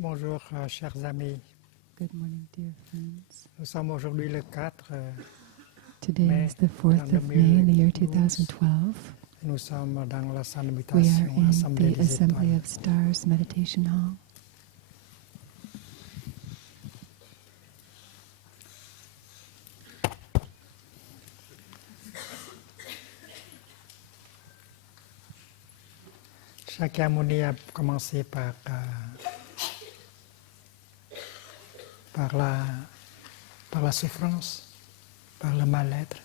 Bonjour, chers amis. Good morning, dear friends. Nous sommes aujourd'hui le 4 Today mai is the 4th of May in the year 2012. Nous sommes dans la salle de We are méditation in Assemblée the des Assembly Étoiles. of Stars Meditation Hall. Chaque harmonie a commencé par la souffrance, par le mal-être.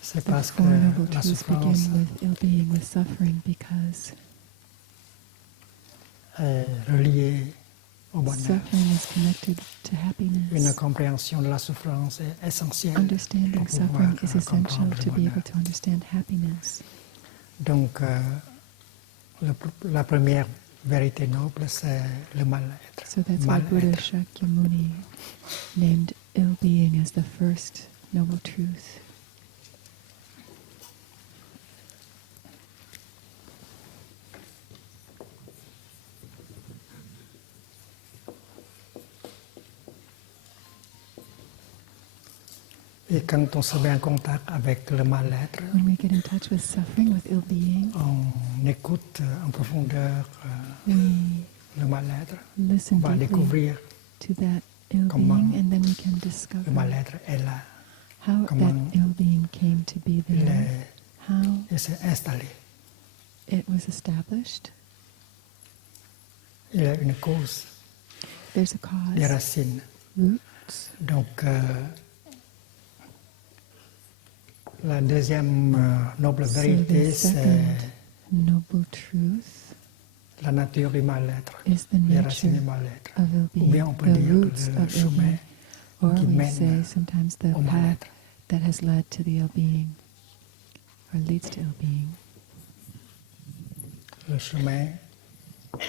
C'est The parce que Four Noble la Truths souffrance begin with ill-being, with suffering, because est reliée au bonheur. suffering is connected to Une happiness. compréhension de la souffrance est essentielle pour Understanding pouvoir suffering is essential comprendre le to be bonheur. able to understand happiness. Donc, la première vérité noble, c'est le mal-être. So that's why Buddha Mal-être. Shakyamuni named ill-being as the first noble truth. Et quand on se met en contact avec le mal-être, When we get in touch with suffering, with ill-being, on écoute en profondeur we le mal-être. On listen va deeply découvrir to that comment ill-being, and then we can le discover mal-être est là. how comment that ill-being came to be there, how Il s'est installé. it was established. Il y a une cause, There's a des cause, racines. roots. Donc, la deuxième noble So vérité, the c'est second noble truth la nature du mal-être, is the les racines du nature mal-être. of Ou bien ill-being, on peut the dire roots le of chemin ill-being. Or qui we mène say sometimes the au path mal-être. that has led to the ill-being, or leads to ill-being. Le chemin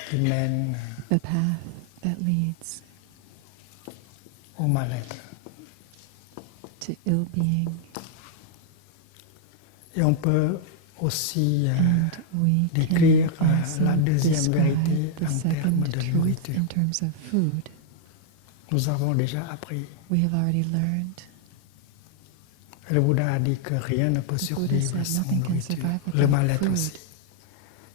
qui mène The path that leads au mal-être. to ill-being. Et on peut aussi And we décrire can also la deuxième vérité describe the en termes second de truth nourriture. in terms of food. Nous avons déjà appris. We have already learned. Le Bouddha a dit que rien ne peut The Buddha survivre said sans nothing can nourriture. survive Le without mal-être food. aussi.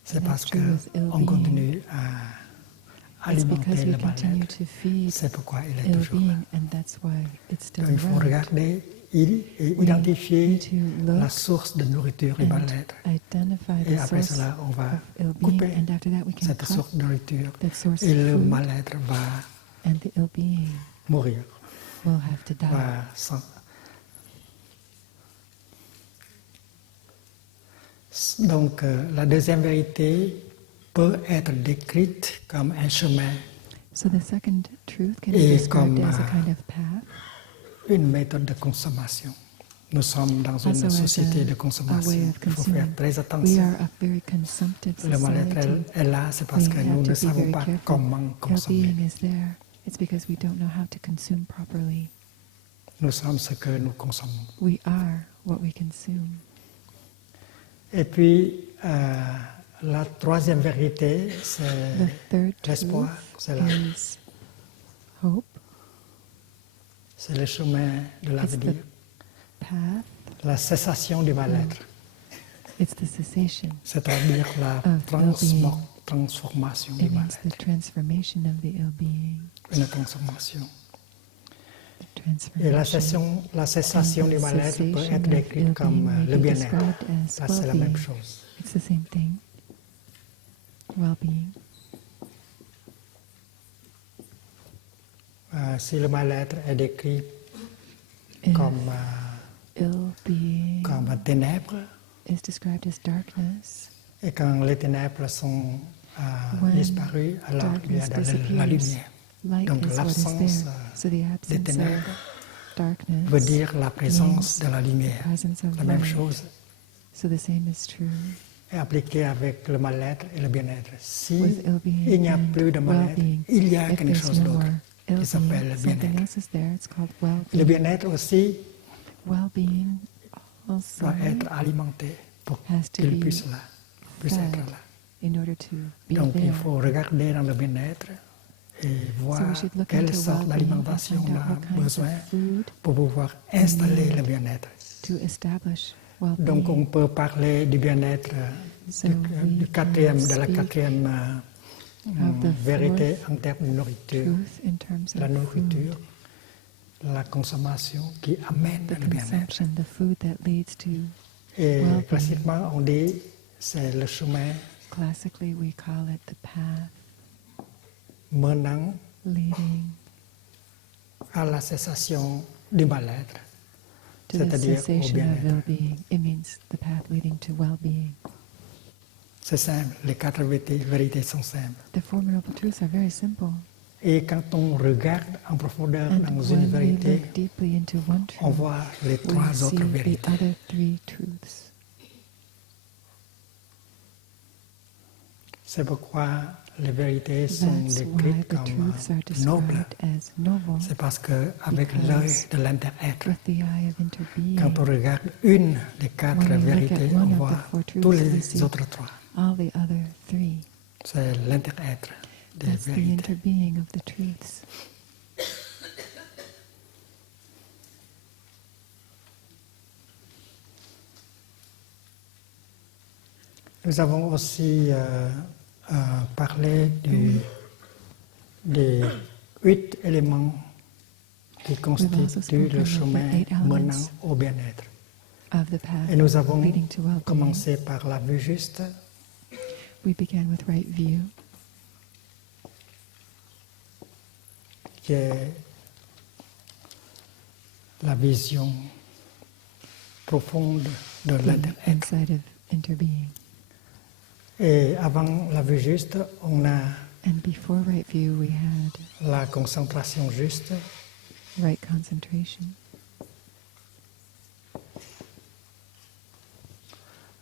C'est And parce that's true with qu'on ill-being. continue à It's alimenter because we le continue mal-être. to feed C'est pourquoi il est toujours là. ill-being, and that's why it's still Donc, il faut around. regarder et We identifier need to la look source de nourriture du and mal-être. identify Et the après source cela, on va of ill-being, couper and after that we can cette cut source de nourriture that source et of le food, mal-être va and the ill-being mourir. will have to die. Donc, la deuxième vérité peut être décrite comme un chemin, So the second truth can be Et described comme, as a kind of path, une méthode de consommation. Nous sommes dans une also as société de a way consommation. of Il faut consuming. faire très We attention. are a very consumptive Le mal-être society. est là, c'est parce We que have nous to ne be savons very pas careful. comment consommer. Ill-being is there. It's because we don't know how to consume properly. Nous sommes ce que nous consommons. We are what we consume. Et puis, la troisième vérité, c'est The third l'espoir, c'est truth is hope. c'est le chemin de It's l'avenir, the path. la cessation du mal-être, It's the cessation. c'est-à-dire la Of ill-being. transformation du It means the mal-être, transformation of the ill-being. une transformation. The Et la transformation. cessation du mal-être peut être décrite comme le bien-être. Là, c'est la même chose. It's the same thing. Well-being. Si le mal-être est décrit If comme ill-being ténèbres, is described as darkness, et quand les ténèbres sont when disparues, alors il y a darkness de la disappears, lumière. light Donc is what is l'absence there. So the absence ténèbres of darkness veut dire la présence means de la lumière. presence of La même light. chose So the same is true est appliquée avec le mal-être et le bien-être. Si with ill-being il n'y a and plus de mal-être, well-being. il y a If quelque there's chose no d'autre more qui s'appelle ill-being, le something bien-être. else is there. It's called Le well-being. bien-être aussi Well-being also doit être alimenté pour has to qu'il be puisse être là. in order to be Donc il there. faut regarder dans le bien-être et voir So we should look quelle into sorte well-being and d'alimentation find on out what a kinds besoin of food pour pouvoir installer le bien-être. to establish Donc on well-being. peut parler du bien-être So de we la speak quatrième of the vérité fourth en termes de nourriture, truth in terms la of nourriture, food, la consommation qui amène the le bien-être. consumption, the food that leads to Et well-being. classiquement on dit c'est le chemin Classically, we call it the path menant leading à la cessation du mal-être, to the c'est-à-dire au cessation of bien-être. ill-being. It means the path leading to well-being. C'est simple, les quatre vérités sont simples. The Four Noble Truths are very simple. Et quand on regarde en profondeur And dans une when we vérité, look deeply into one on truth, voit les we trois see autres the vérités. other three truths. C'est pourquoi les vérités sont That's why décrites the truths are comme nobles. described as noble, C'est parce qu'avec because l'œil de l'inter-être, with the eye of interbeing, quand on regarde une des quatre when we look vérités, at on one of voit the four tous truths, we les see autres trois. all the other three. C'est l'inter-être des That's the vérités. interbeing of the truths. Nous avons aussi parlé des 8 éléments qui constituent le chemin menant au bien-être. Of the path Et nous avons leading to well-being. commencé par la vue juste, We began with right view, qui est la vision profonde de the l'inter-être. insight of interbeing. Et avant la vue juste, on a And before right view, we had la concentration juste, right concentration.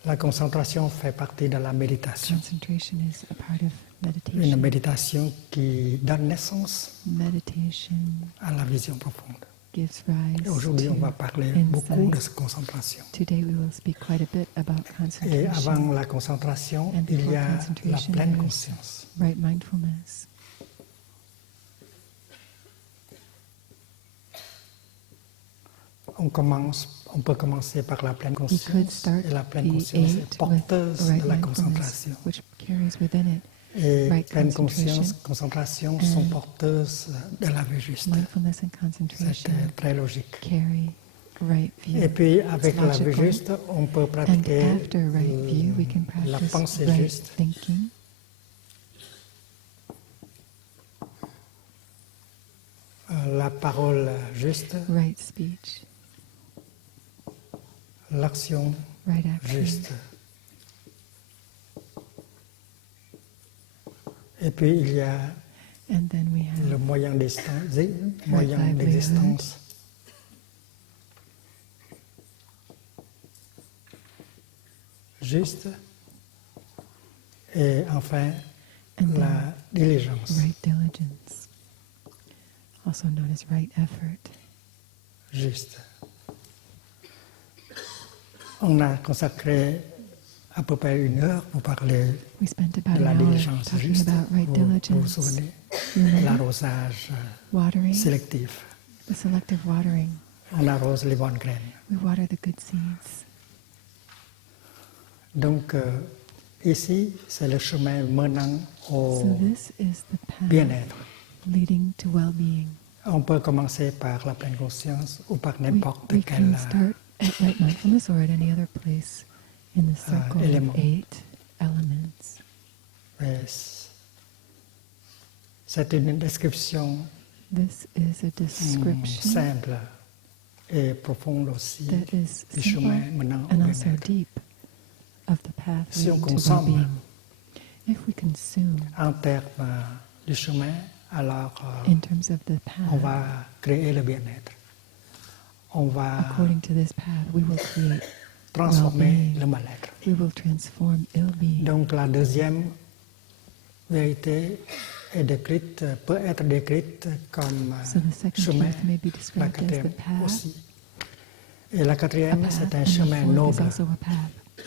La concentration fait partie de la méditation. Concentration is a part of Une meditation. méditation qui donne naissance Meditation à la vision profonde. gives rise Et aujourd'hui, on va to parler beaucoup de insight. cette concentration. Today we will speak quite a bit about Et concentration. avant la concentration, And il before y a la concentration, pleine there is conscience. right mindfulness. On peut commencer par la pleine We could conscience. start Et la pleine the conscience est 8 with porteuse right de la mindfulness, concentration. which carries within it Et right pleine concentration. concentration sont And porteuses de la vue juste. mindfulness and concentration C'est très logique. carry right view. Et puis, avec It's la vue logical. juste, on peut And pratiquer after right view, we can la practice pensée right juste, thinking, la parole juste, right speech, l'action right action. juste. Et puis, il y a And then we le have moyen d'existence. Juste. Et enfin, and la then diligence. right diligence, also known as right effort. Juste. On a consacré à peu près 1 heure pour parler We spent about de la an hour diligence talking juste. about right Vous vous diligence, souvenez? remember? L'arrosage Watering, sélectif. the selective watering. On arrose les bonnes graines. We water the good seeds. Donc, ici, c'est le chemin menant au So this is the path bien-être. leading to well-being. On peut commencer par la pleine conscience ou par We n'importe can quel start at right mindfulness or at any other place in the circle élément. of 8 elements. C'est une description This is a description simple et profonde aussi that is du simple chemin menant au and also bien-être. deep of the path Si on leading to consomme well-being. If we consume En termes du chemin, alors in terms of the on path, va créer le bien-être. On va according to this path, we will create transformer well-being. le mal-être. We will transform ill-being. Donc la deuxième vérité est décrite, peut être décrite comme So the second chemin, truth may be la described as the quatrième path, aussi. Et la a quatrième, path, c'est un and the chemin fourth is noble. also a path.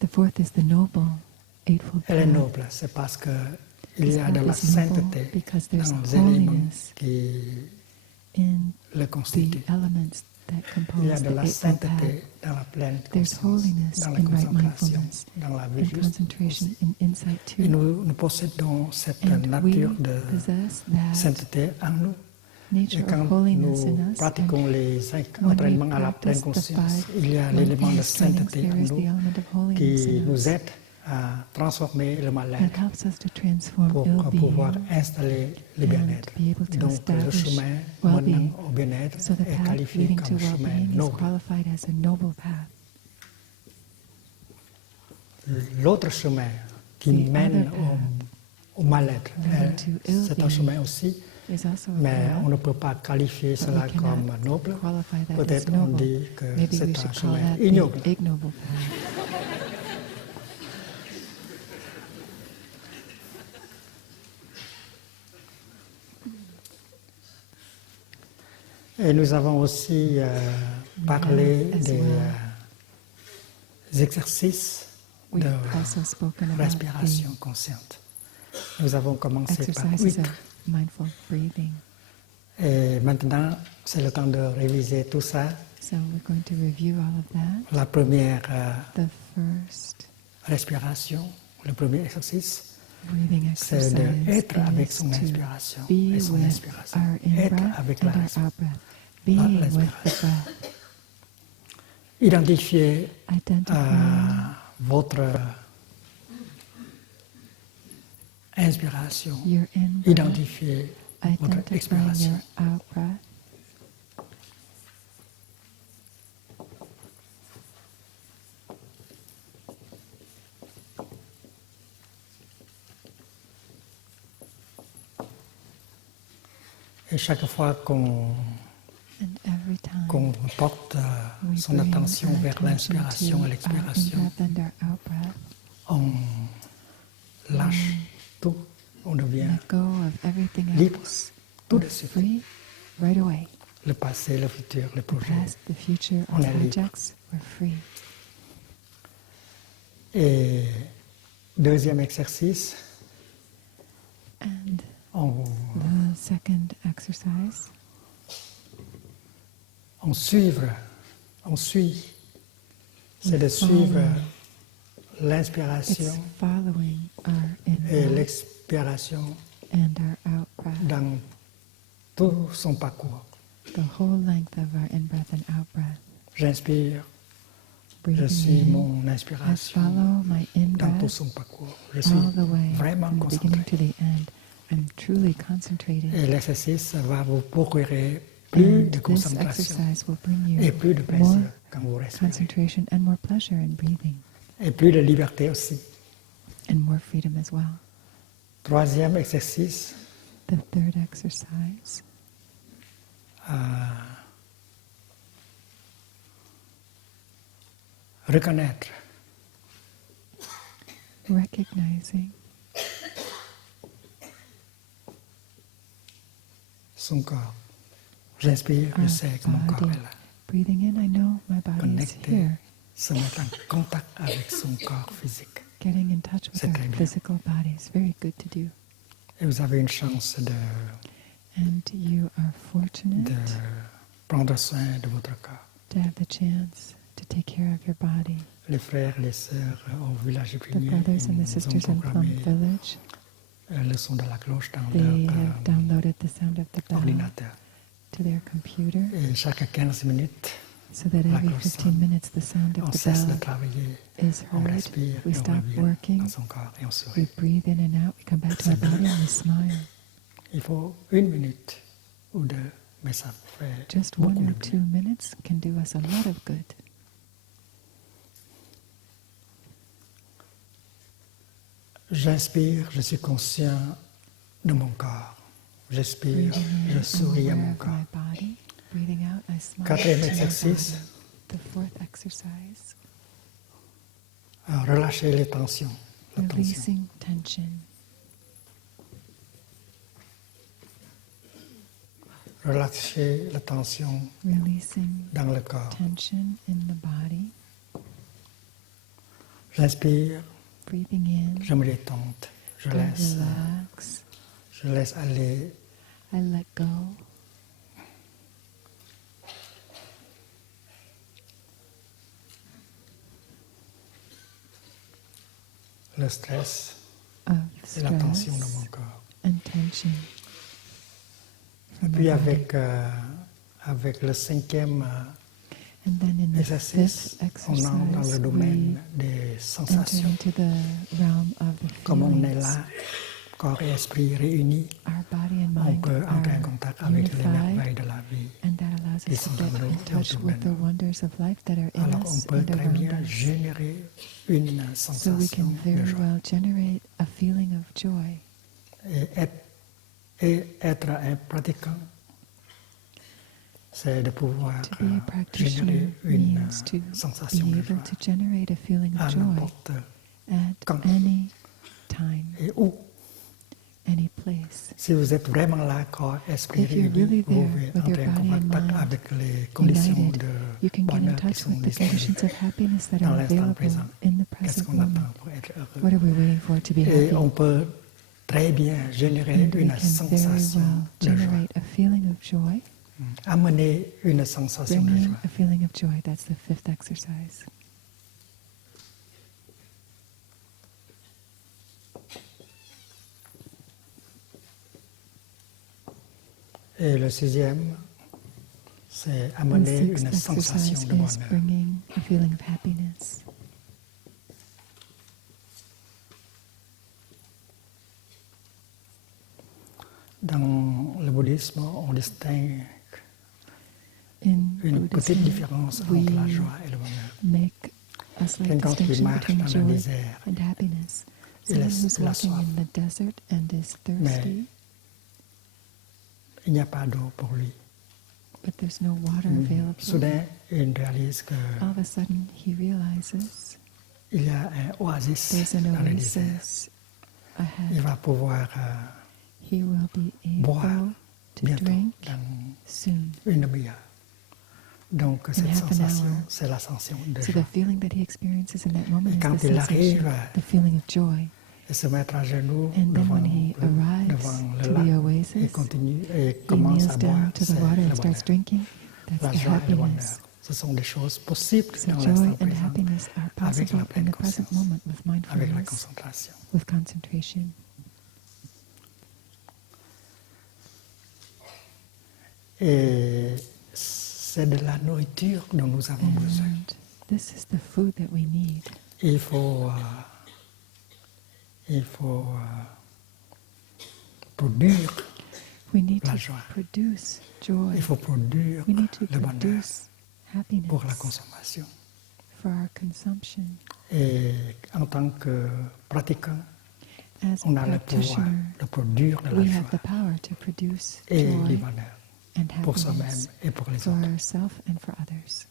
The fourth is the noble Eightfold Elle est Path noble, c'est parce qu'il y a This de la path is noble sainteté because there's dans les éléments holiness qui in le the constituent. elements that Il y a compose de the la Eightfold Path. sainteté dans la pleine There's conscience, holiness dans la in right concentration, mindfulness, dans la vue in juste concentration, aussi. in insight too. Et nous possédons cette And we nature de possess that sainteté en nous. Et nature quand of holiness nous in us. pratiquons And les 5 when we entraînements à la pleine practice the conscience, 5 il y a l'élément de mindfulness trainings, sainteté en there is the nous element of holiness qui in us nous aide à transformer le that mal-être helps us to transform pour ill-being pouvoir installer le and bien-être. be able to Donc le establish chemin well-being. menant au bien-être So the est path qualifié leading to comme chemin well-being is noble. qualified as a noble path. L'autre chemin qui The mène other path au mal-être, leading to c'est un ill-being chemin aussi, is also a mais on path, ne peut pas qualifier but cela we cannot comme noble. qualify that as Peut-être on noble. dit que Maybe we c'est un should call chemin that ignoble. the ignoble path. Et nous avons aussi parlé as des well. exercices We've de also spoken about respiration consciente. Nous avons the commencé par exercises 8. of mindful breathing. Et maintenant, c'est le temps de réviser tout ça. So we're going to review all of that. La première The first respiration, le premier exercice, breathing c'est exercise d'être avec is son to inspiration be et son with inspiration. our Être in-breath avec and la our respiration. out-breath. Being with the l'inspiration. breath. Identifiez Identifying votre inspiration. your in-breath. Identifiez votre Identifying expiration. your out-breath. Et chaque fois qu'on And every time porte we son bring attention our vers attention l'inspiration to et l'expiration, our in-breath and our out-breath, on lâche tout, on devient let go of everything libre else. tout We're de suite. free right away. Le passé, le futur, le The projet. past, the future, On our est libre. projects, we're free. Et deuxième exercice, And on the second exercise suit. C'est de suivre it's l'inspiration following our et in-breath l'expiration and our out-breath, dans tout son parcours. the whole length of our in-breath and out-breath. J'inspire, je Breathing suis in, mon I inspiration follow my dans tout in-breath son parcours. Je suis all the way vraiment from the beginning concentré. to the end. I'm truly concentrated. Et l'exercice va vous procurer plus And de this concentration exercise will bring et you plus de more plaisir quand vous respirez. concentration and more pleasure in breathing, Et plus de liberté aussi. and more freedom as well. Troisième exercice, The third exercise, reconnaître recognizing son corps. J'inspire, je our sais que mon corps body. est là. Breathing in, I know my body is Connecté, here. se mettre en contact avec son corps physique. Getting in touch with C'est our très bien. physical body is very good to do. Et vous avez une chance de And you are fortunate prendre soin de votre corps. to have the chance to take care of your body. Les frères, les sœurs au village The Pligny, brothers and the ils ont sisters in Plum programmé Village, le son de la cloche dans they leur have downloaded the sound of the bell ordinateur. to their computer, Et chaque 15 minutes, so that la every cloche 15 sonne. minutes the sound On of the cesse de bell travailler, is on heard. respire, We et on stop revient working, dans son corps et on we sourit. breathe in and out, we come back to our body and we smile. Il faut 1 minute ou 2, mais ça fait Just beaucoup 1 de or bien. 2 minutes can do us a lot of good. J'inspire, je suis conscient de mon corps. J'expire, Breathing in, je I'm souris à aware mon of corps. my body. Breathing out, I smile. Quatrième to my exercice, body. The fourth exercise, relâcher les tensions. La tension. releasing tension. Relâcher la tension Releasing dans le corps. tension in the body. J'inspire, breathing in, je me détente, I relax, je laisse aller I let go. le stress Of et la tension dans stress mon corps. and tension. Et From puis the body. avec le cinquième And then in the exercice, fifth on entre dans le exercise, domaine des enter sensations. into the realm of the Comme on est feelings. là, corps et esprit réunis, Our body and on mind peut entrer en are contact avec les merveilles unified, de la vie. and that allows Ils us to sont get dans nous in et touch autour de with the nous. wonders of life that are in Alors on us peut and très around bien us. générer une So we sensation can de very joie. well generate a feeling of joy. Et être un pratiquant, c'est de pouvoir To be a practitioner générer une means to sensation be de able joie to generate a feeling à of joy n'importe at quand any time, et où. any place. Si vous êtes vraiment là, corps, esprit If you're réunis, really vous there pouvez with your entrer en body and contact mind avec les conditions united, de you can get in bonheur qui touch sont with the conditions disponibles of happiness that dans are l'instant available présent. in the Qu'est-ce present qu'on attend moment. pour être What heureux? are we waiting for to be Et happy? on peut très bien générer And we une can very sensation well de joie. generate a feeling of joy, Amener une sensation de bringing joie. a feeling of joy. That's the fifth exercise. Et le sixième, c'est The amener sixth une sensation exercise de is bonheur. bringing a feeling of happiness. Dans le bouddhisme, on distingue In une petite Buddhism, différence we entre la joie et le bonheur. make a slight Quelqu'un qui distinction marche between dans le joy désert, and happiness. il a Someone who's la walking soif. in the desert and is Mais thirsty, il n'y a pas d'eau pour lui. but there's no water available. Soudain, il réalise qu'il All of a sudden, he realizes y a un oasis there's an dans le désert. oasis Il ahead. va pouvoir He will be boire able to bientôt, drink dans soon. une demi-heure. Donc cette half an sensation, hour. c'est la sensation de So joie. the feeling that he experiences in that moment Et is quand the il sensation, arrive, the feeling of joy. Et se mettre à genoux And then devant when he arrives devant le to lac the et oasis, continue et he commence kneels à boire, down to the c'est water le and starts bonheur. drinking. That's La the joie et le bonheur, happiness. ce sont des choses possibles So dans joy l'instant and présent happiness are avec la possible in pleine the present conscience, moment with avec la mindfulness, concentration. with concentration. Et c'est de la nourriture dont nous avons besoin. And this is the food that we need. Il faut produire, We need la to joie. produce joy. il faut produire We need to le bonheur produce happiness pour la consommation. for our consumption. Et en tant que pratiquant, As on a a le pouvoir practitioner, de produire de la we have joie the power to produce et du joy bonheur and pour soi-même happiness et pour les for autres. ourselves and for others.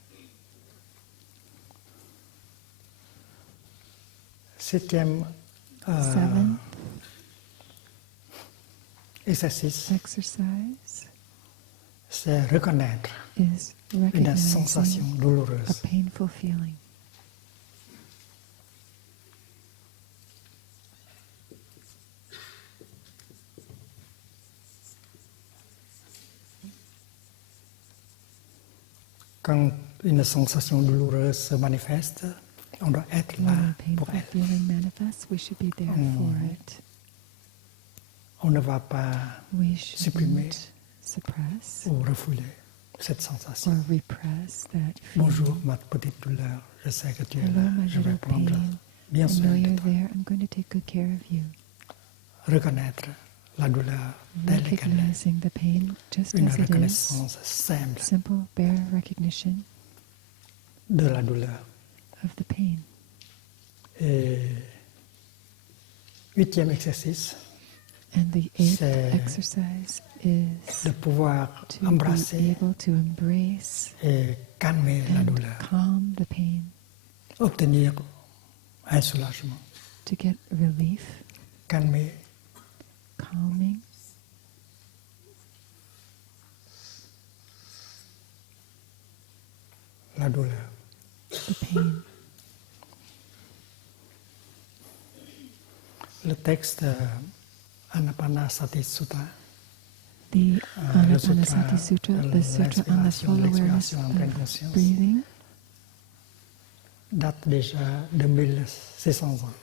Septième Seventh exercice, exercise c'est reconnaître is une sensation recognizing a douloureuse. painful feeling. Quand une sensation douloureuse se manifeste, on doit être là When a pour painful elle. feeling manifests, we should be there for it. On ne va pas We supprimer shouldn't suppress ou refouler cette sensation. or repress that feeling. Bonjour ma petite douleur, je sais que tu es Hello, là, my je vais little prendre pain. bien I know soin de you're toi. there. I'm going to take good care of you. Reconnaître la douleur telle qu'elle est, Recognizing the pain just une as it is. reconnaissance simple Simple, bare recognition de la douleur. of the pain. Et huitième exercice, And the eighth c'est exercise is de pouvoir to be embrasser able to embrace et calmer la and douleur, calm the pain, obtenir un soulagement, to get relief, calmer calming, la douleur. the pain. le texte Anapanasati Sutta, The le sutra Anapanasati Sutra, de the sutra on the full awareness l'expiration en pleine of conscience, breathing, date déjà de 2600 ans.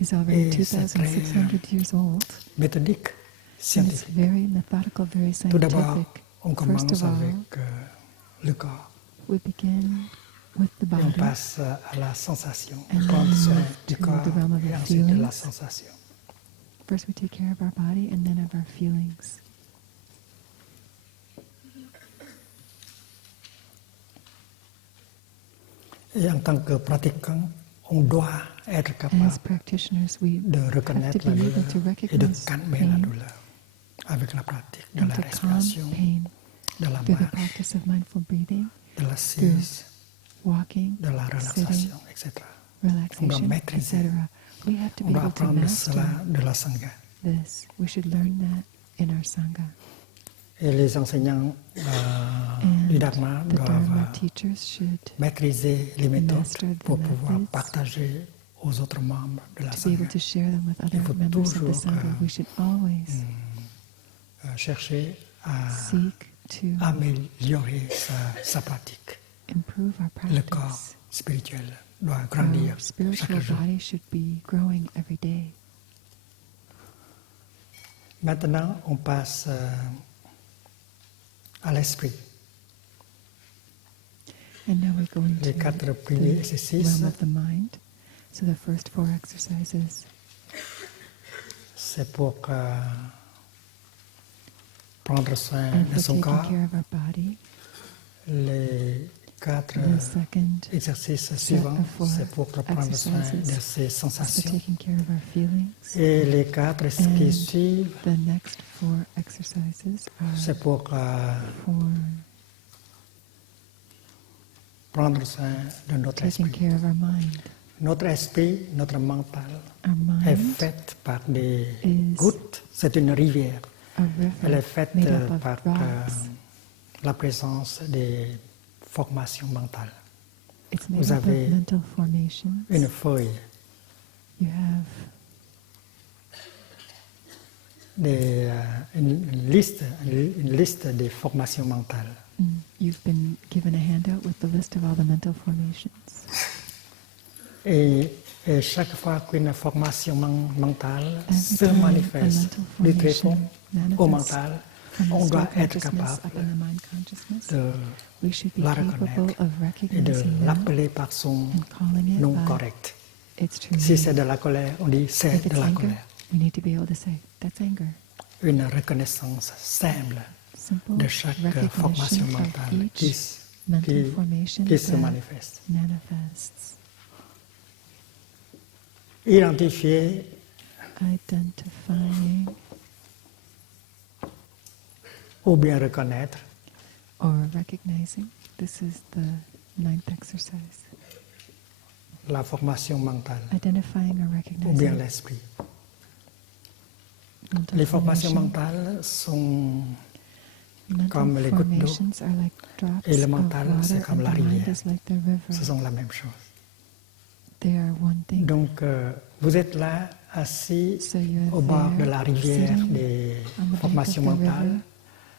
is already Et c'est 2,600 years old. Méthodique, And it's scientifique. very methodical, very Tout d'abord, scientific. on First commence of all, avec le corps. we begin with the Et on body, passe à la sensation. And On prend then soin move du to corps the realm of et the ensuite de la feelings. sensation. First we take care of our body and then of our feelings. Et en tant que pratiquant, on doit être capable As practitioners, we de have to reconnaître la be able douleur to et de recognize calmer la pain douleur avec la pratique de and la to calm respiration, pain de la through the marche, practice of mindful breathing, de l'assise, walking, de la sitting, relaxation, etc. relaxation, maîtriser. etc. We have to On be doit able to apprendre master cela de la Sangha. this. We should learn that in our Sangha. Et les enseignants du And Dharma the Dharma doivent teachers should maîtriser les méthodes master the pour pouvoir methods partager aux autres membres de la to be able Sangha. to share them with other faut members of the toujours, Sangha. We should always Chercher à seek to améliorer sa pratique. improve our Le corps practice. spirituel doit grandir Our spiritual chaque jour. body should be growing every day. Maintenant, on passe à l'esprit. And now we go into Les 4 premiers the exercices, realm of the mind. So the first 4 exercises c'est pour prendre soin are de for son taking corps. care of our body. Les 4 The second exercices set suivants, of 4 c'est pour prendre soin de exercises ses is for sensations. taking care of our feelings. Et les 4 qui And suivent, the next 4 exercises are c'est pour for prendre soin de notre taking esprit. care of our mind. Notre esprit, notre mental, Our est mind fait par des is gouttes. C'est une rivière. a Elle est river faite made up of par rocks. la présence des formations mentales. It's made Vous up of avez mental formations. une feuille, You have une liste des formations mentales. you've been given a handout with the list of all the mental formations. Et chaque fois qu'une formation mentale Every se time a manifeste mental du tréfonds formation au manifests mental, from the on doit soul être consciousness up capable in the mind consciousness, de we should be la capable reconnaître of et de recognizing that l'appeler par son and calling it nom by correct. its true Si name. c'est de la colère, on dit c'est If de it's la anger, colère. we need to be able to say, that's anger. Une reconnaissance simple Simple de chaque formation recognition of mentale each mental formation qui se that manifeste. manifests. Identifier Identifying ou bien reconnaître or recognizing. This is the 9th exercise. la formation mentale Identifying or ou bien recognizing l'esprit. mental Les formations formation. mentales sont Mental comme les gouttes d'eau formations are like drops et le of mental, water c'est comme and la the mind rivière. is like the river. Ce sont la même chose. They are one thing. Donc, vous êtes là, assis So you're au bord de there, la rivière sitting des on the bank of formations the river mentales.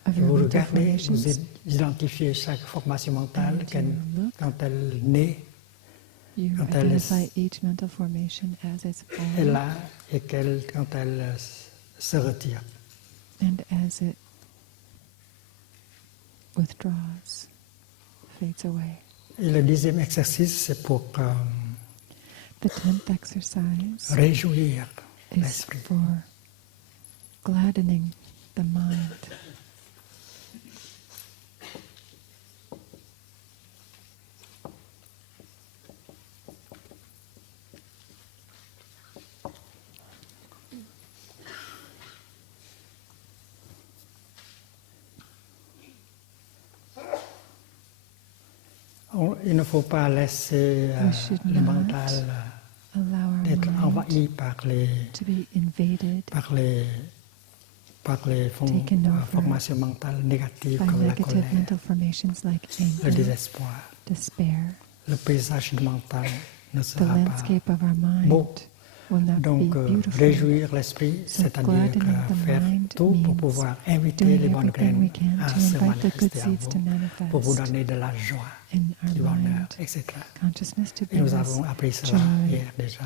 of Et your vous mental regardez, vous formations. identifiez chaque formation mentale And you look. quand elle naît, You quand elle identify each mental formation as it's est born là et quand elle se retire. and as it withdraws, fades away. Et le 10e exercice, c'est pour The 10th exercise réjouir is l'esprit. for gladdening the mind. Il ne faut pas laisser We should le not mental Allow our d'être mind envahi par to be invaded Taken over formations mentales négatives by comme la negative colère, mental formations like le anger, désespoir. despair. Le paysage mental ne The sera pas landscape of our mind beau will not Donc, be beautiful. réjouir l'esprit, So c'est-à-dire gladdening the faire mind tout pour means pouvoir inviter doing les bonnes everything we graines can à to se invite the good manifester à seeds to vous, pour vous manifest donner de la joie, in our du bonheur, mind, etc. consciousness to Et nous bring us avons appris cela joy. hier déjà,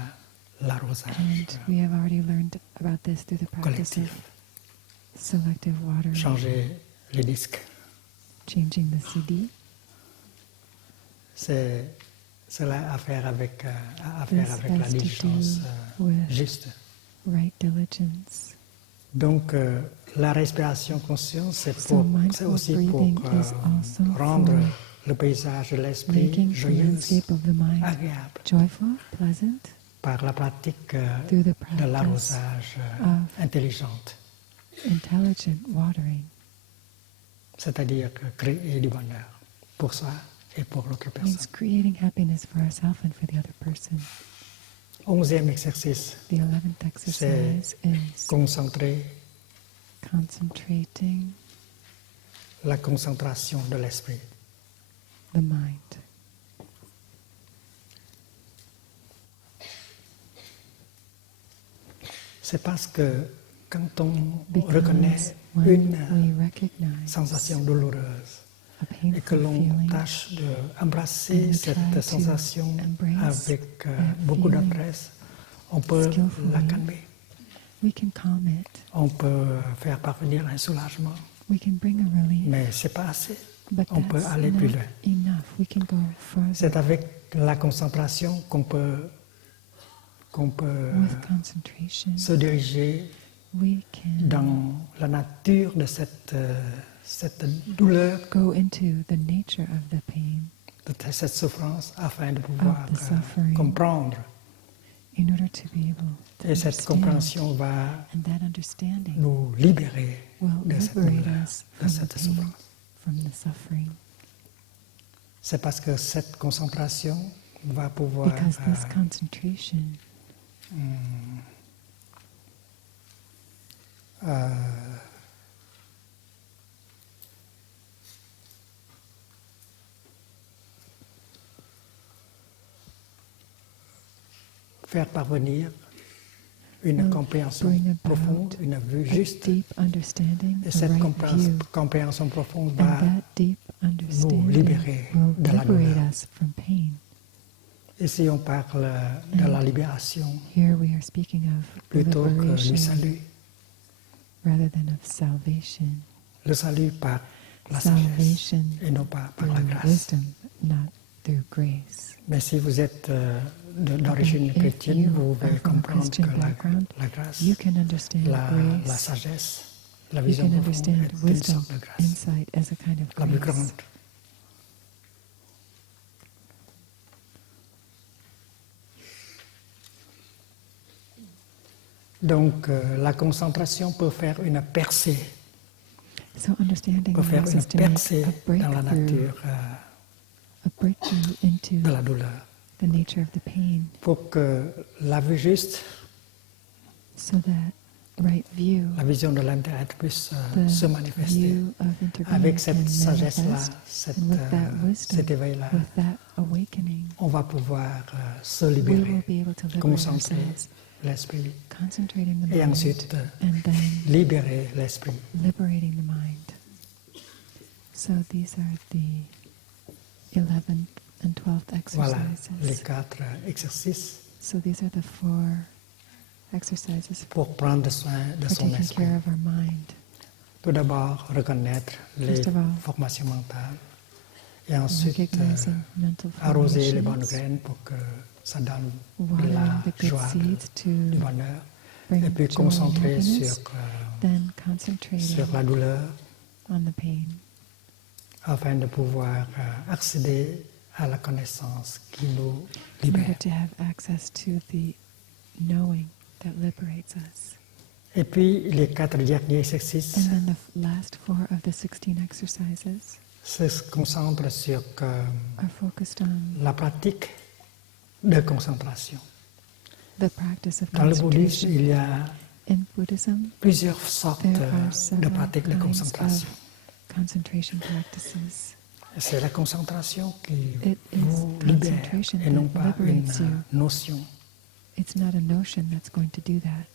l'arrosage And we have already learned about this through the practice collectif. of selective watering, Changer les disques. changing the CD. Cela a à faire avec, This la has to diligence do with juste. right diligence. Donc, la respiration consciente, c'est So mindful aussi pour breathing is also rendre for le paysage de l'esprit making the joyeux, landscape of the mind agréable, joyful, pleasant, par la pratique through the de practice l'arrosage of intelligente, intelligent watering. c'est-à-dire créer du bonheur pour soi et pour l'autre personne. Means creating happiness for ourselves and for the other person. 11e exercice, The 11th exercise is concentrer concentrating la concentration de l'esprit. the mind. C'est parce que quand on Because reconnaît when une we recognize sensation douloureuse a et que painful l'on feeling, tâche d'embrasser and we cette try to sensation embrace avec that beaucoup feeling d'adresse, on peut skillfully, la calmer. we can calm it. On peut faire parvenir un soulagement, We can bring a relief, mais c'est pas assez. but On peut that's aller plus not loin. enough. We can go further. C'est avec la concentration qu'on peut With concentration, se diriger we can dans la nature de cette douleur, go into the nature of the pain, de cette souffrance, afin de pouvoir the suffering, comprendre. in order to be able to Et cette understand. compréhension va And that understanding nous libérer will de cette liberate douleur, us de from the cette pain, souffrance. from the suffering. C'est parce que cette concentration va pouvoir Because this concentration faire parvenir une will compréhension bring about profonde, une vue a juste. deep understanding, Et a cette right view. compréhension profonde And va that deep understanding libérer will de la liberate douleur. us from pain. Ici, on parle de la libération Here we are speaking of plutôt que du liberation salut. rather than of salvation. Le salut par la sagesse Salvation et non pas par through la grâce. wisdom, not through grace. Mais si vous êtes d'origine If chrétienne, you vous are pouvez from a comprendre que Christian background, la grâce, you can understand la grace. sagesse, la You vision can profonde understand est une wisdom, sorte de grâce, insight as a kind of la plus grace. grande. Donc, la concentration peut faire une percée, So understanding peut faire allows une us to make percée a dans la breakthrough, nature a breakthrough into de la douleur, the nature of the pain, pour que la vue juste, so that right view, la vision de l'intérieur puisse the se manifester. view of interbeing Avec can cette sagesse-là, manifest, and with that wisdom, cet éveil-là, with that awakening, on va pouvoir se we will libérer, be able to liberate concentrer ourselves, l'esprit concentrating the et mind, ensuite and then libérer l'esprit. liberating the mind. So these are the 11th and 12th Voilà les exercises. 4 exercices So these are the 4 exercises pour prendre soin de for son taking esprit. care of our mind. Tout d'abord, reconnaître les First of all, formations mentales et ensuite recognizing mental arroser les bonnes formations, graines pour que ça donne de watering la the good joie, seeds to du bonheur, bring et puis joy and concentrer happiness, then sur concentrating la douleur on the pain, afin de pouvoir accéder à la connaissance qui nous in order libère. to have access to the knowing that liberates us. Et puis les 4 derniers exercices And then the last 4 of the 16 exercises se concentrent sur are focused on la pratique de concentration. the practice of Dans le bouddhisme, concentration. il y a In Buddhism, plusieurs sortes there are de several pratiques de kinds concentration. of concentration practices. C'est la concentration qui It is vous libère concentration et non that pas une liberates you. notion It's not a notion that's going to do that.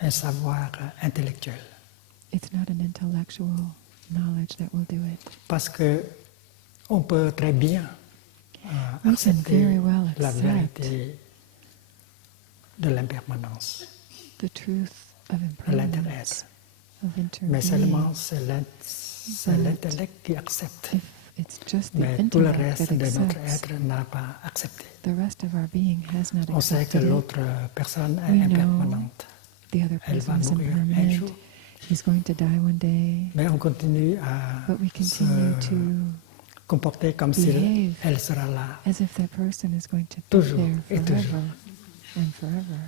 Un savoir intellectuel. It's not an intellectual knowledge that will do it. Parce que on peut très bien We can accepter very well la accept vérité de l'impermanence, the truth of de impermanence, l'intérêt. of Mais interbeing. seulement c'est l'intellect qui accepte. If it's just the Mais tout le intellect reste that de notre accepts, être n'a pas accepté. the rest of our being has not On sait que accepted it. l'autre personne est We know impermanente. the other Elle va person is mourir un impermanent. jour. He's going to die one day. Mais on continue à But we se continue to comporter comme si behave elle sera là. as if that person is going to be Toujours there et forever toujours. and forever.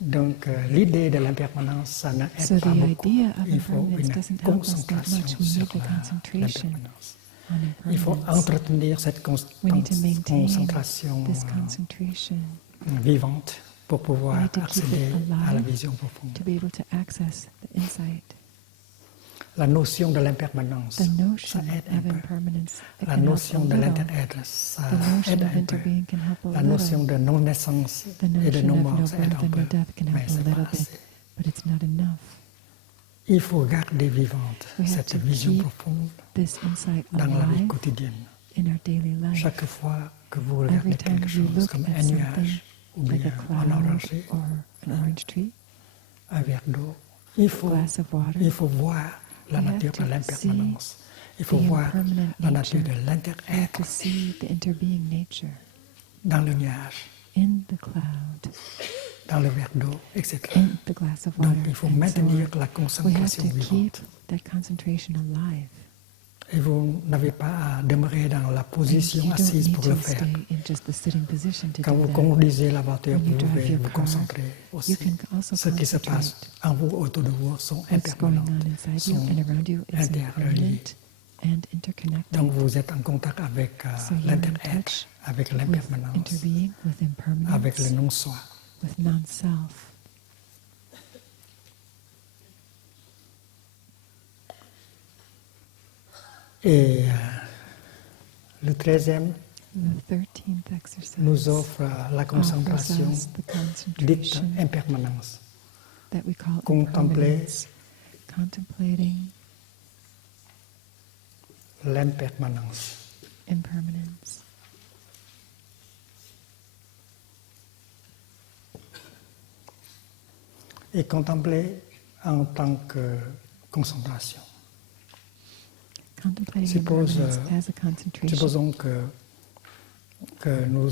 Donc l'idée de l'impermanence, ça ne So aide pas the beaucoup. idea of Il faut impermanence une doesn't help us that concentration much. We sur need the concentration l'impermanence. on Il faut impermanence. entretenir cette We need to maintain concentration this concentration vivante pour We pouvoir need to keep accéder it à la alive vision profonde. to be able to access the insight. La notion de l'impermanence, The ça notion aide un of peu. impermanence that La can help a notion de little. l'inter-être, ça The notion aide of un peu. interbeing can help a La little. notion de non-naissance The et de notion of non-mort, no ça aide birth un and peu. no death can Mais help a c'est little pas bit, assez. but it's not enough. Il faut garder vivante We have cette to vision keep profonde this insight dans la vie alive quotidienne. in our daily life. Chaque fois que vous Every regardez time quelque you chose look comme at un something nuage ou like bien a un cloud oranger, or an orange tree, un verre d'eau, il faut glass of water, voir la we have nature to de l'impermanence. Il faut the voir impermanent la nature nature. de We have l'inter-être to see the interbeing nature dans le nuage, in the cloud, dans le verre d'eau, etc. in the glass of Donc water, il faut and so maintenir on. la We have concentration to keep vivante. that concentration alive. Et vous n'avez pas à demeurer dans la And position you don't assise need pour le to faire. stay in just the sitting position to Quand do vous that. conduisez la voiture, When you vous drive pouvez your vous car, concentrer aussi. You can also Ce qui se passe concentrate. en vous, autour de vous, sont What's going impermanents, on inside you sont and around you is interreliés. impermanent and interconnected. Donc vous êtes en contact avec So you're in l'inter-être, touch avec with l'impermanence, interbeing, with impermanence, avec le non-soi. with non-self. Et le 13e The 13th exercise nous offre la offers concentration us the dite concentration impermanence. that we call Contempler impermanence, contemplating l'impermanence. impermanence. Et contempler en tant que concentration. Contemplating Suppose, impermanence as a concentration. Supposons que nous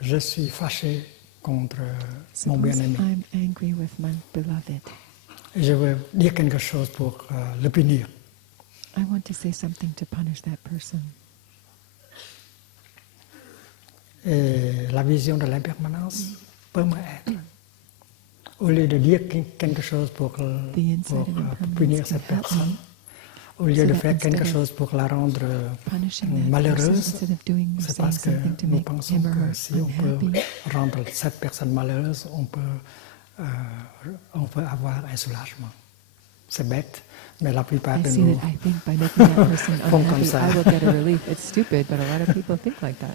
je suis fâché contre mon Suppose bien-aimé. I'm angry with my beloved. Et je veux dire quelque chose pour le punir. I want to say something to punish that person. Et la vision de l'impermanence peut m'aider. Au lieu de dire quelque chose pour punir cette personne, au lieu de faire quelque chose pour la rendre malheureuse, c'est parce que nous pensons que si on peut rendre cette personne malheureuse, on peut avoir un soulagement. C'est bête, mais la plupart I de see nous that I think by making that person font comme unhappy, ça. I will get a relief. It's stupid, but a lot of people think like that.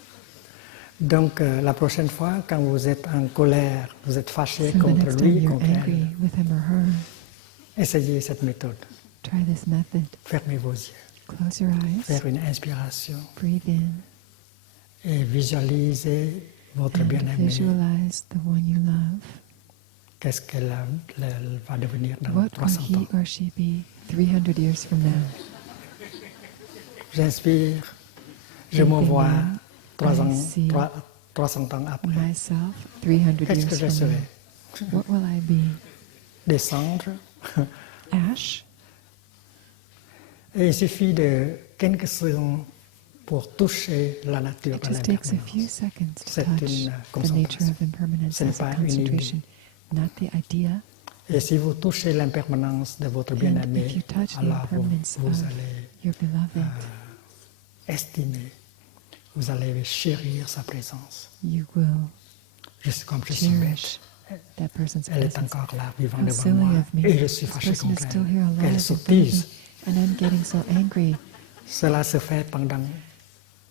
Donc la prochaine fois, quand vous êtes en colère, vous êtes fâché So the contre next time lui, you're contre angry elle, with him or her, essayez cette méthode. try this method. Fermez vos yeux, Close your eyes, faire une inspiration breathe in, et visualisez votre and bien-aimé. visualize the one you love. Qu'est-ce qu'elle va devenir dans What will 300 he ans? or she be 300 years from now? J'inspire, je me vois 300 ans après. Myself 300 Qu'est-ce que je years from serai? now. What will I be? Des cendres. Ash? Et il suffit de quelques secondes pour toucher la nature It de just takes a few l'impermanence. seconds to C'est touch une the nature of concentration. impermanence Ce n'est as a pas une idée. concentration, not the idea. Et si vous touchez l'impermanence de votre And bien-aimé, if you touch the alors impermanence vous of allez your beloved, estimer, vous allez chérir sa présence. you will Comme je suis bête, cherish that person's elle est presence. encore là, vivant How devant silly moi, of me. et je suis This fâché person is contre still here elle. alive Elle in front of soupise. me, and I'm getting so angry. Cela se fait pendant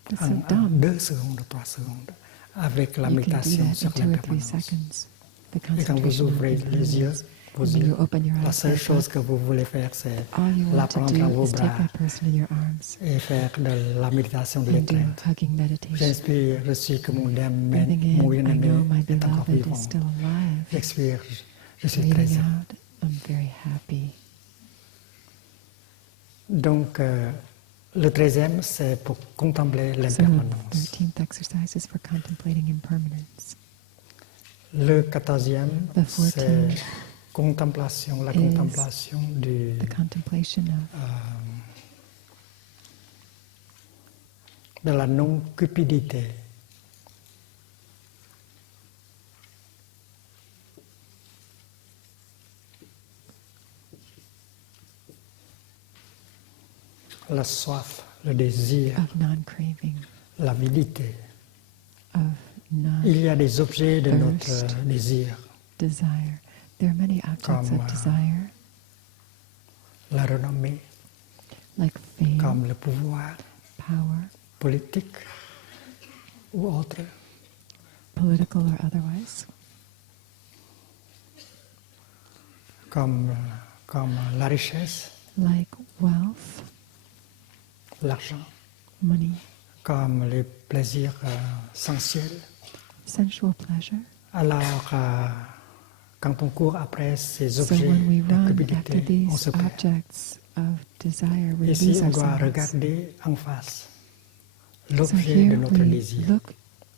That's so dumb. 2 secondes, 3 secondes. avec la You can do méditation that in sur 2 or 3 l'impermanence. seconds. The Et quand vous concentration on ouvrez les yeux, impermanence. vos And when yeux, you open your la eyes seule like chose that, que vous voulez faire, c'est all you la want to prendre dans do vos is take bras that person in your arms et faire de la méditation de and do l'étreinte. hugging meditation. J'inspire, je suis que mon Breathing mon in, I know bien-aimé my est encore beloved vivant. is still alive. J'expire, je suis très Breathing heureux. out, I'm very happy. Donc, le 13e, c'est pour contempler So the l'impermanence. 13th exercise is for contemplating impermanence. Le 14e, The c'est 14th contemplation, la is contemplation the contemplation de la non-cupidité. La soif, le désir, of non-craving, l'avidité. of Il y a des objets de notre Thirst. désir, non-desire. There are many objects Comme, of desire, la renommée, like fame, comme le pouvoir power, politique ou autre, political or otherwise, comme la richesse, like wealth, l'argent, money, comme les plaisirs sensuels. sensual pleasure. Alors, quand on court après ces So objets when we de run after cupidité, on these se perd. objects of desire, we Ici, lose on doit ourselves. regarder en face So l'objet de here notre we désir look